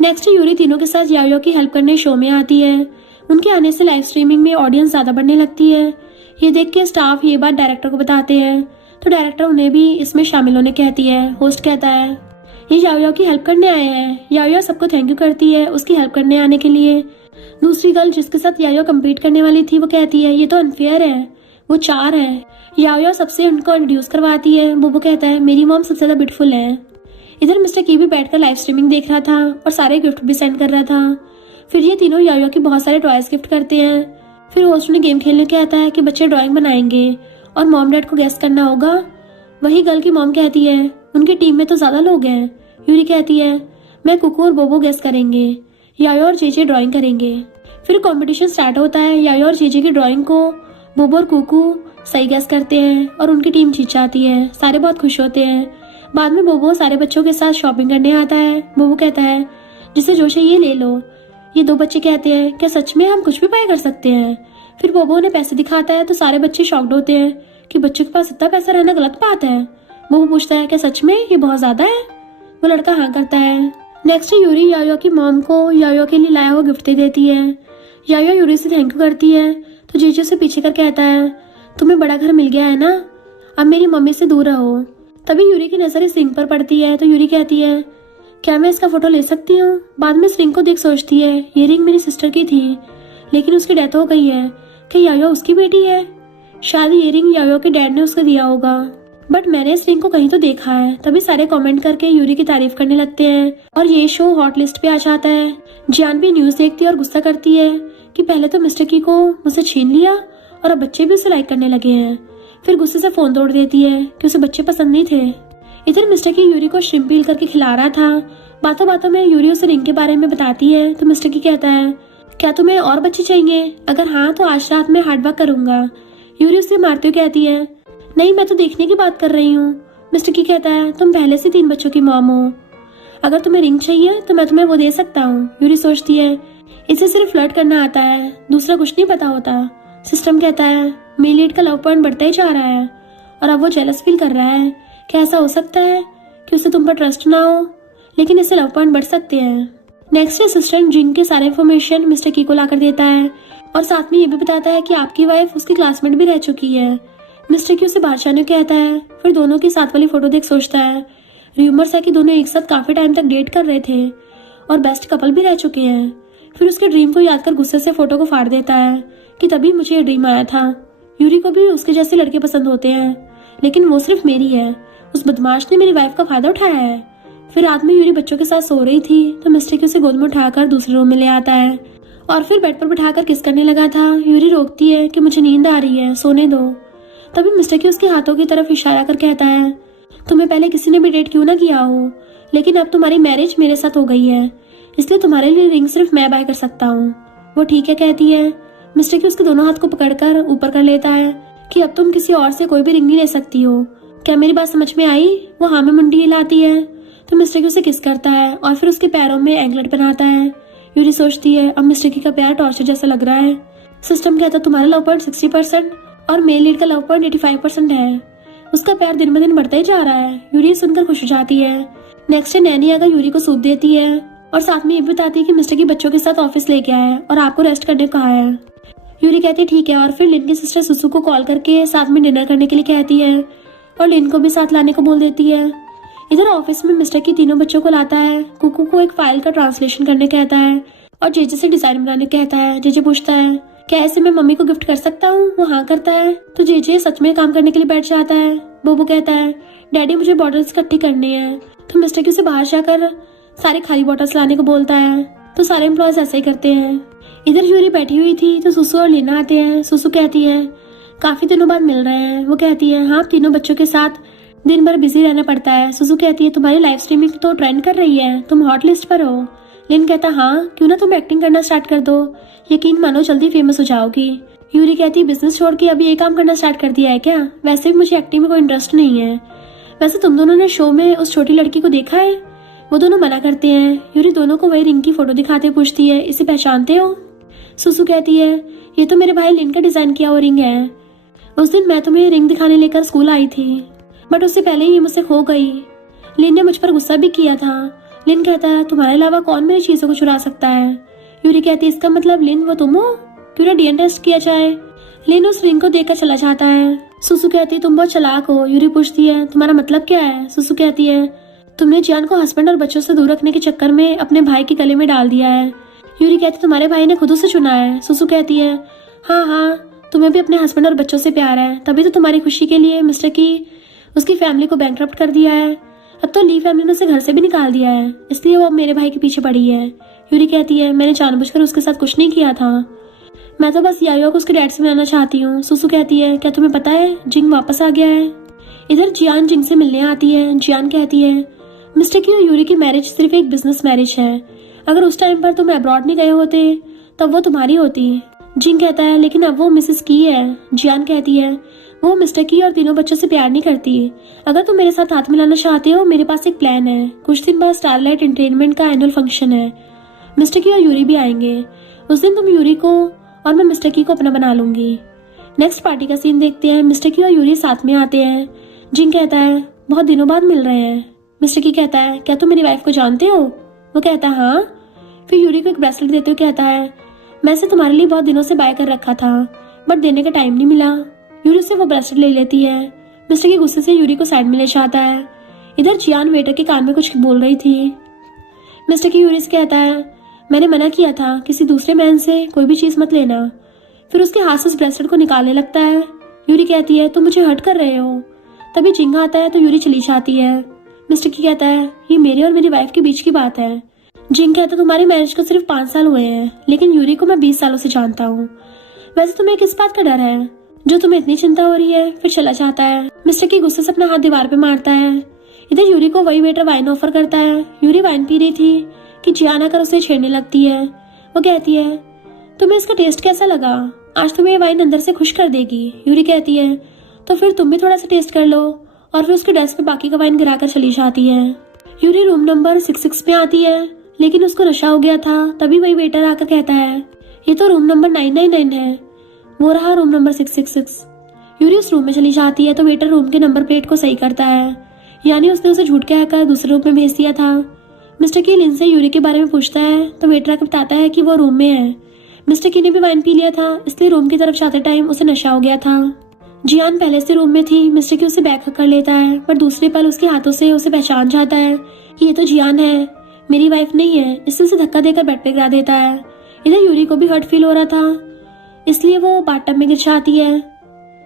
नेक्स्ट यूरी तीनों के साथ याओ की हेल्प करने शो में आती है। उनके आने से लाइव स्ट्रीमिंग में ऑडियंस ज्यादा बढ़ने लगती है। ये देख के स्टाफ ये बात डायरेक्टर को बताते हैं तो डायरेक्टर उन्हें भी इसमें शामिल होने कहती है। होस्ट कहता है ये याओ की हेल्प करने आए हैं। याओ सबको थैंक यू करती है उसकी हेल्प करने आने के लिए। दूसरी गर्ल जिसके साथ याओ कम्पीट करने वाली थी वो कहती है ये तो अनफेयर है, वो 4 है। याओ सबसे उनको इंट्रोड्यूस करवाती है। बोबो कहता है मेरी मॉम सबसे ज्यादा ब्यूटीफुल है। इधर मिस्टर की भी बैठकर लाइव स्ट्रीमिंग देख रहा था और सारे गिफ्ट भी सेंड कर रहा था। फिर ये तीनों याओ की बहुत सारे टॉयज गिफ्ट करते हैं। फिर होस्ट उन्हें गेम खेलने कहता है कि बच्चे ड्राइंग बनाएंगे और मॉम डैड को गेस करना होगा। वही गर्ल की मॉम कहती है उनकी टीम में तो ज्यादा लोग हैं। यूरी कहती है मैं कुकू और बोबो गेस करेंगे, याओ और जेजे ड्राइंग करेंगे। फिर कंपटीशन स्टार्ट होता है। याओ और जेजे की ड्राइंग को बोबो और कुकू सही गेस करते हैं और उनकी टीम जीत जाती है। सारे बहुत खुश होते हैं। बाद में बोबो सारे बच्चों के साथ शॉपिंग करने आता है। बोबो कहता है जिसे जो चाहिए ले लो। ये 2 बच्चे कहते हैं क्या सच में हम कुछ भी बाय कर सकते हैं। फिर बोबो उन्हें पैसे दिखाता है तो सारे बच्चे शॉक्ड होते हैं कि बच्चों के पास इतना पैसा रहना गलत बात है। वो पूछता है क्या सच में ये बहुत ज्यादा है? वो लड़का हाँ करता है। नेक्स्ट यूरी यायो की मॉम को यायो के लिए लाया हुआ गिफ्ट दे देती है। यायो यूरी से थैंक यू करती है तो जीजू से पीछे कर कहता है तुम्हें बड़ा घर मिल गया है ना, अब मेरी मम्मी से दूर रहो। तभी यूरी की नजर इस रिंग पर पड़ती है तो यूरी कहती है क्या मैं इसका फोटो ले सकती हूँ? बाद में इस रिंग को देख सोचती है ये रिंग मेरी सिस्टर की थी लेकिन उसकी डेथ हो गई है। क्या यायो उसकी बेटी है? शायद ये रिंग यायो के डैड ने उसको दिया होगा, बट मैंने इस रिंग को कहीं तो देखा है। तभी सारे कमेंट करके यूरी की तारीफ करने लगते हैं और ये शो हॉट लिस्ट पे आ जाता है। जियान भी न्यूज देखती है और गुस्सा करती है कि पहले तो मिस्टर की को मुझसे छीन लिया और अब बच्चे भी उसे लाइक करने लगे हैं। फिर गुस्से से फोन तोड़ देती है कि उसे बच्चे पसंद नहीं थे। इधर मिस्टर की यूरी को श्रिम्प पील करके खिला रहा था। बातों बातों में यूरी उसे रिंग के बारे में बताती है तो मिस्टर की कहता है क्या तुम्हें और बच्चे चाहिए? अगर हाँ तो आज रात में हार्ड वर्क करूंगा। यूरी उसे मारते हुए कहती है नहीं मैं तो देखने की बात कर रही हूँ। मिस्टर की कहता है तुम पहले से 3 बच्चों की मॉम हो, अगर तुम्हें रिंग चाहिए तो मैं तुम्हें वो दे सकता हूँ। यूरी सोचती है इसे सिर्फ फ्लर्ट करना आता है, दूसरा कुछ नहीं पता होता। सिस्टम कहता है मेलिड का लव पॉइंट बढ़ता ही जा रहा है और अब वो जेलस फील कर रहा है। क्या ऐसा हो सकता है कि उसे तुम पर ट्रस्ट ना हो, लेकिन इससे लव पॉइंट बढ़ सकते हैं। नेक्स्ट असिस्टेंट जिंग के सारे इन्फॉर्मेशन मिस्टर की को लाकर देता है और साथ में ये भी बताता है कि आपकी वाइफ उसकी क्लासमेट भी रह चुकी है। मिस्टर की उसे बाहर जाने को कहता है। फिर दोनों की साथ वाली फोटो देख सोचता है र्यूमर्स है कि दोनों एक साथ काफी टाइम तक डेट कर रहे थे और बेस्ट कपल भी रह चुके हैं। फिर उसके ड्रीम को याद कर गुस्से से फोटो को फाड़ देता है कि तभी मुझे ये ड्रीम आया था। यूरी को भी उसके जैसे लड़के पसंद होते हैं लेकिन वो सिर्फ मेरी है, उस बदमाश ने मेरी वाइफ का फायदा उठाया है। फिर रात में यूरी बच्चों के साथ सो रही थी तो मिस्टर की उसे गोद में उठाकर दूसरे रूम में ले आता है और फिर बेड पर बिठाकर किस करने लगा था। यूरी रोकती है कि मुझे नींद आ रही है, सोने दो। तभी मिस्टर की उसके हाथों की तरफ इशारा कर कहता है तुम्हें पहले किसी ने भी डेट क्यों ना किया हो, लेकिन अब तुम्हारी मैरिज मेरे साथ हो गई है इसलिए तुम्हारे लिए रिंग सिर्फ मैं बाय कर सकता हूँ। वो ठीक है कहती है। मिस्टर की उसके दोनों हाथ को पकड़कर ऊपर कर लेता है कि अब तुम किसी और से कोई भी रिंग नहीं ले सकती हो। क्या मेरी बात समझ में आई? वो हाँ में मुंडी हिलाती है तो मिस्टर की उसे किस करता है और फिर उसके पैरों में एंकलेट पहनाता है। यूरी सोचती है अब मिस्टर की का प्यार टॉर्चर जैसा लग रहा है। सिस्टम कहता है तुम्हारा लव पॉइंट 60% और मेल लीड का लव पॉइंट 85% है। उसका प्यार दिन ब दिन बढ़ता ही जा रहा है। यूरी सुनकर खुश हो जाती है। नेक्स्ट डे नैनी अगर यूरी को सूप देती है और साथ में ये बताती है कि मिस्टर की बच्चों के साथ ऑफिस लेके आया है और आपको रेस्ट करने को कहा है। यूरी कहती है ठीक है और फिर लिन की सिस्टर सुसु को कॉल करके साथ में डिनर करने के लिए कहती है और लिन को भी साथ लाने को बोल देती है। इधर ऑफिस में मिस्टर की तीनों बच्चों को लाता है। कुकू को एक फाइल का ट्रांसलेशन करने कहता है और जेजे से डिजाइन बनाने कहता है। जेजे पूछता है क्या ऐसे मैं मम्मी को गिफ्ट कर सकता हूँ? वो हाँ करता है तो जेजे सच में काम करने के लिए बैठ जाता है। बोबो कहता है डैडी मुझे बॉटल्स इकट्ठी करनी है तो मिस्टर की उसे बाहर जाकर सारे खाली बॉटल्स लाने को बोलता है तो सारे एम्प्लॉयज ऐसा ही करते हैं। इधर यूरी बैठी हुई थी तो सुसु और लीना आते हैं। सुसु कहती है काफी दिनों बाद मिल रहे हैं। वो कहती है हाँ तीनों बच्चों के साथ दिन भर बिजी रहना पड़ता है। सुसु कहती है तुम्हारी लाइव स्ट्रीमिंग तो ट्रेंड कर रही है, तुम हॉट लिस्ट पर हो। लिन कहता हाँ क्यों ना तुम एक्टिंग करना स्टार्ट कर दो, यकीन मानो जल्दी फेमस हो जाओगी। यूरी कहती है बिजनेस छोड़ के अभी ये काम करना स्टार्ट कर दिया है क्या? वैसे भी मुझे एक्टिंग में कोई इंटरेस्ट नहीं है। वैसे तुम दोनों ने शो में उस छोटी लड़की को देखा है? वो दोनों मना करते हैं। यूरी दोनों को वही रिंग की फोटो दिखाते पूछती है इसे पहचानते हो? सुसु कहती है ये तो मेरे भाई लिन का डिजाइन किया हुआ रिंग है। उस दिन मैं तुम्हें रिंग दिखाने लेकर स्कूल आई थी बट उससे पहले ही मुझसे खो गई। लिन ने मुझ पर गुस्सा भी किया था। लिन कहता है तुम्हारे अलावा कौन मेरी चीजों को चुरा सकता है? यूरी कहती है इसका मतलब लिन वो तुम हो, क्यों ना डीएनए टेस्ट किया जाए। लिन उस रिंग को देखकर चला जाता है। सुसु कहती है तुम बहुत चालाक हो। यूरी पूछती है तुम्हारा मतलब क्या है? सुसु कहती है तुमने जियान को हस्बैंड और बच्चों से दूर रखने के चक्कर में अपने भाई के गले में डाल दिया है। यूरी कहती है तुम्हारे भाई ने खुद उसे चुना है। सुसु कहती है हाँ तुम्हें भी अपने हस्बैंड और बच्चों से प्यार है, तभी तो तुम्हारी खुशी के लिए मिस्टर की उसकी फैमिली को बैंकरप्ट कर दिया है। अब तो ली फैमिली ने उसे घर से भी निकाल दिया है, इसलिए वो अब मेरे भाई के पीछे पड़ी है। यूरी कहती है मैंने जानबूझकर उसके साथ कुछ नहीं किया था, मैं तो बस यायो को उसके डैड से मिलाना चाहती हूँ। सुसु कहती है क्या तुम्हें पता है जिंग वापस आ गया है? इधर जियान जिंग से मिलने आती है। जियान कहती है मिस्टर की और यूरी की मैरिज सिर्फ एक बिजनेस मैरिज है, अगर उस टाइम पर तुम अब्रॉड नहीं गए होते तब वो तुम्हारी होती। जिंग कहता है लेकिन अब वो मिसेस की है। जियान कहती है वो मिस्टर की और तीनों बच्चों से प्यार नहीं करती। अगर तुम मेरे साथ हाथ मिलाना चाहते हो मेरे पास एक प्लान है। कुछ दिन बाद स्टारलाइट एंटरटेनमेंट का एनुअल फंक्शन है, मिस्टर की और यूरी भी आएंगे। उस दिन तुम यूरी को और मैं मिस्टर की को अपना बना लूंगी। नेक्स्ट पार्टी का सीन देखते हैं। मिस्टर की और यूरी साथ में आते हैं। जिंग कहता है बहुत दिनों बाद मिल रहे हैं। मिस्टर की कहता है क्या तुम मेरी वाइफ को जानते हो? वो कहता है हाँ। फिर यूरी को एक ब्रेसलेट देते हुए कहता है मैं इसे तुम्हारे लिए बहुत दिनों से बाय कर रखा था, बट देने का टाइम नहीं मिला। यूरी से वो ब्रेसलेट ले लेती है। मिस्टर की गुस्से से यूरी को साइड में ले जाता है। इधर जियान वेटर के कान में कुछ बोल रही थी। मिस्टर की यूरी से कहता है मैंने मना किया था किसी दूसरे मैन से कोई भी चीज मत लेना। फिर उसके हाथ से उस ब्रेसलेट को निकालने लगता है। यूरी कहती है तुम मुझे हर्ट कर रहे हो। तभी जिंग आता है तो यूरी चली जाती है। मिस्टर की कहता है ये मेरे और मेरी वाइफ के बीच की बात है। जिंग कहता है तुम्हारी मैरिज को सिर्फ 5 साल हुए हैं, लेकिन यूरी को मैं 20 सालों से जानता हूँ। वैसे तुम्हें किस बात का डर है जो तुम्हें इतनी चिंता हो रही है? फिर चला जाता है। मिस्टर की गुस्से से अपना हाथ दीवार पे मारता है। इधर यूरी को वही वेटर वाइन ऑफर करता है। यूरी वाइन पी रही थी कि जियान आकर उसे छेड़ने लगती है। वो कहती है तुम्हें इसका टेस्ट कैसा लगा? आज तुम्हें ये वाइन अंदर से खुश कर देगी। यूरी कहती है तो फिर तुम भी थोड़ा सा टेस्ट कर लो, और फिर उसके डेस्क पे बाकी का वाइन गिराकर चली जाती है। यूरी रूम नंबर 66 में आती है, लेकिन उसको नशा हो गया था। तभी वही वेटर आकर कहता है ये तो रूम नंबर 999 है, वो रहा रूम नंबर 666। यूरी उस रूम में चली जाती है तो वेटर रूम के नंबर प्लेट को सही करता है, यानी उसने उसे झूठ कहकर दूसरे रूम में भेज दिया था। मिस्टर की लिन से यूरी के बारे में पूछता है तो वेटर आकर बताता है कि वो रूम में है। मिस्टर की ने भी वाइन पी लिया था, इसलिए रूम की तरफ जाते टाइम उसे नशा हो गया था। जियान पहले से रूम में थी। मिस्टर की उसे बैक कर लेता है, पर दूसरे पल उसके हाथों से उसे पहचान जाता है कि ये तो जियान है, मेरी वाइफ नहीं है। इससे उसे धक्का देकर बेड पे गिरा देता है। इधर यूरी को भी हर्ट फील हो रहा था, इसलिए वो बाथटब में गिर जाती है।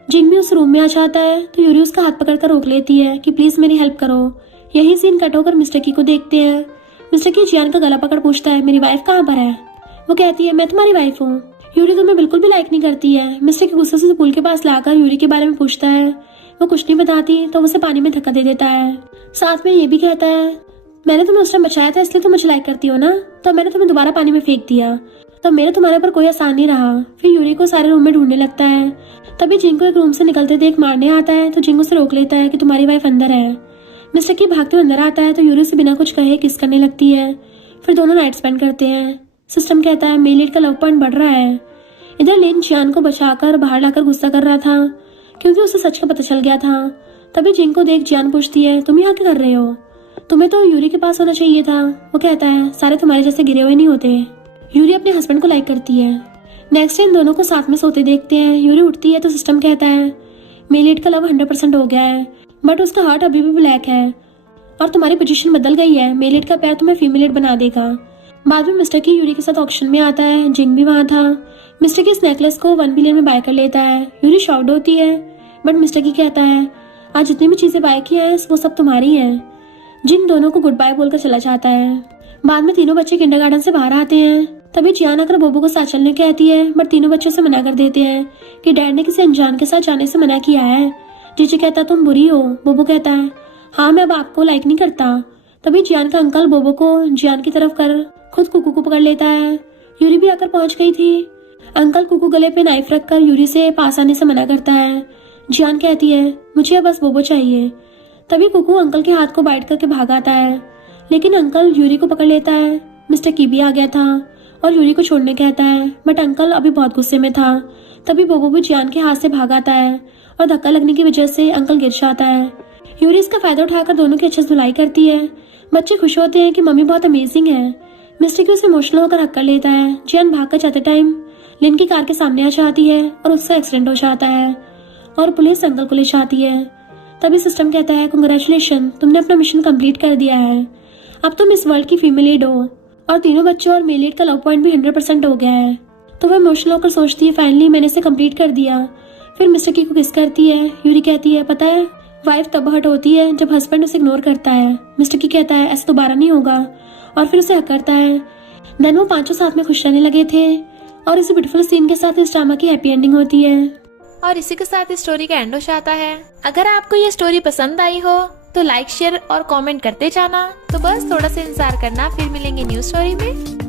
जिंग भी उस रूम में आ जाता है तो यूरी उसका हाथ पकड़कर रोक लेती है कि प्लीज मेरी हेल्प करो। यही सीन कट होकर मिस्टर की को देखते हैं। मिस्टर की जियान का गला पकड़ पूछता है मेरी वाइफ कहाँ पर है? वो कहती है मैं तुम्हारी वाइफ हूँ। यूरी तुम्हें बिल्कुल भी लाइक नहीं करती है। मिस्टर के गुस्से से पुल के पास लाकर यूरी के बारे में पूछता है। वो कुछ नहीं बताती तो उसे पानी में धक्का दे देता है। साथ में ये भी कहता है मैंने तुम्हें उस टाइम बचाया था, इसलिए तुम मुझे लाइक करती हो ना, तो मैंने तुम्हें दोबारा पानी में फेंक दिया, तो मेरे तुम्हारे पर कोई आसान नहीं रहा। फिर यूरी को सारे रूम में ढूंढने लगता है। तभी जिंग को एक रूम से निकलते देख मारने आता है तो जिंग उसे रोक लेता है कि तुम्हारी वाइफ अंदर है। मिस्टर की भागते हुए अंदर आता है तो यूरी से बिना कुछ कहे किस करने लगती है। फिर दोनों नाइट स्पेंड करते हैं। सिस्टम कहता है मेलिट का लव पॉइंट बढ़ रहा है। इधर लिन जियान को बचाकर बाहर लाकर गुस्सा कर रहा था, क्योंकि उसे सच का पता चल गया था। तभी जिंग को देख जियान पूछती है तुम यहाँ क्या कर रहे हो? तुम्हें तो यूरी के पास होना चाहिए था। वो कहता है सारे तुम्हारे जैसे गिरे हुए नहीं होते। यूरी अपने हस्बैंड को लाइक करती है। नेक्स्ट टाइम दोनों को साथ में सोते देखते हैं। यूरी उठती है तो सिस्टम कहता है मेलिट का लव 100% हो गया है, बट उसका हार्ट अभी भी ब्लैक है और तुम्हारी पोजीशन बदल गई है। मेलिट का पैर तुम्हें फीमेलेट बना देगा। बाद में मिस्टर की यूरी के साथ ऑक्शन में आता है। जिंग भी वहाँ था। मिस्टर की इस नेकलेस को 1 बिलियन में बाय कर लेता है। यूरी शॉक्ड होती है, बट मिस्टर की कहता है आज जितनी भी चीजें बाय की हैं वो सब तुम्हारी हैं। जिंग दोनों को गुड बाय बोलकर चला जाता है। बाद में तीनों बच्चे किंडरगार्टन से बाहर आते हैं। तभी जियान आकर बोबो को साथ चलने कहती है, बट तीनों बच्चों से मना कर देते हैं कि डैड ने किसी अनजान के साथ जाने से मना किया है। जीजी कहता तुम बुरी हो। बोबो कहता है हाँ मैं अब आपको लाइक नहीं करता। तभी जियान का अंकल बोबो को जियान की तरफ कर खुद कुकू को पकड़ लेता है। यूरी भी आकर पहुंच गई थी। अंकल कुकू गले पे नाइफ रखकर यूरी से पास आने से मना करता है। जियान कहती है मुझे बस बोबो चाहिए। तभी कुकू अंकल के हाथ को बाइट करके भाग आता है, लेकिन अंकल यूरी को पकड़ लेता है। मिस्टर की भी आ गया था और यूरी को छोड़ने कहता है, बट अंकल अभी बहुत गुस्से में था। तभी बोबो भी जियान के हाथ से भाग आता है और धक्का लगने की वजह से अंकल गिर जाता है। यूरी इसका फायदा उठाकर दोनों की अच्छे से धुलाई करती है। बच्चे खुश होते हैं कि मम्मी बहुत अमेजिंग है। मिस्टर की उसे इमोशनल होकर हक कर लेता है। जियान भाग कर जाते टाइम लिन की कार के सामने आ जाती है और उसका एक्सीडेंट हो जाता है और पुलिस अंकल को ले जाती है। तभी सिस्टम कहता है कांग्रेचुलेशन, तुमने अपना मिशन कंप्लीट कर दिया है। अब तुम इस वर्ल्ड की फीमेल लीड हो और तीनों बच्चों और मेल लीड का लव पॉइंट भी 100% हो गया है। तो वह इमोशनल होकर सोचती है फाइनली मैंने इसे कंप्लीट कर दिया। फिर मिस्टर की को किस करती है। यूरी कहती है पता है वाइफ तब हर्ट होती है जब हस्बैंड उसे इग्नोर करता है। मिस्टर की कहता है ऐसा दोबारा नहीं होगा और फिर उसे हक करता है। देन वो पांचों साथ में खुश रहने लगे थे और इस ब्यूटीफुल सीन के साथ इस ड्रामा की हैप्पी एंडिंग होती है। और इसी के साथ इस स्टोरी का एंड हो जाता है। अगर आपको ये स्टोरी पसंद आई हो तो लाइक शेयर और कमेंट करते जाना। तो बस थोड़ा सा इंतजार करना, फिर मिलेंगे न्यू स्टोरी में।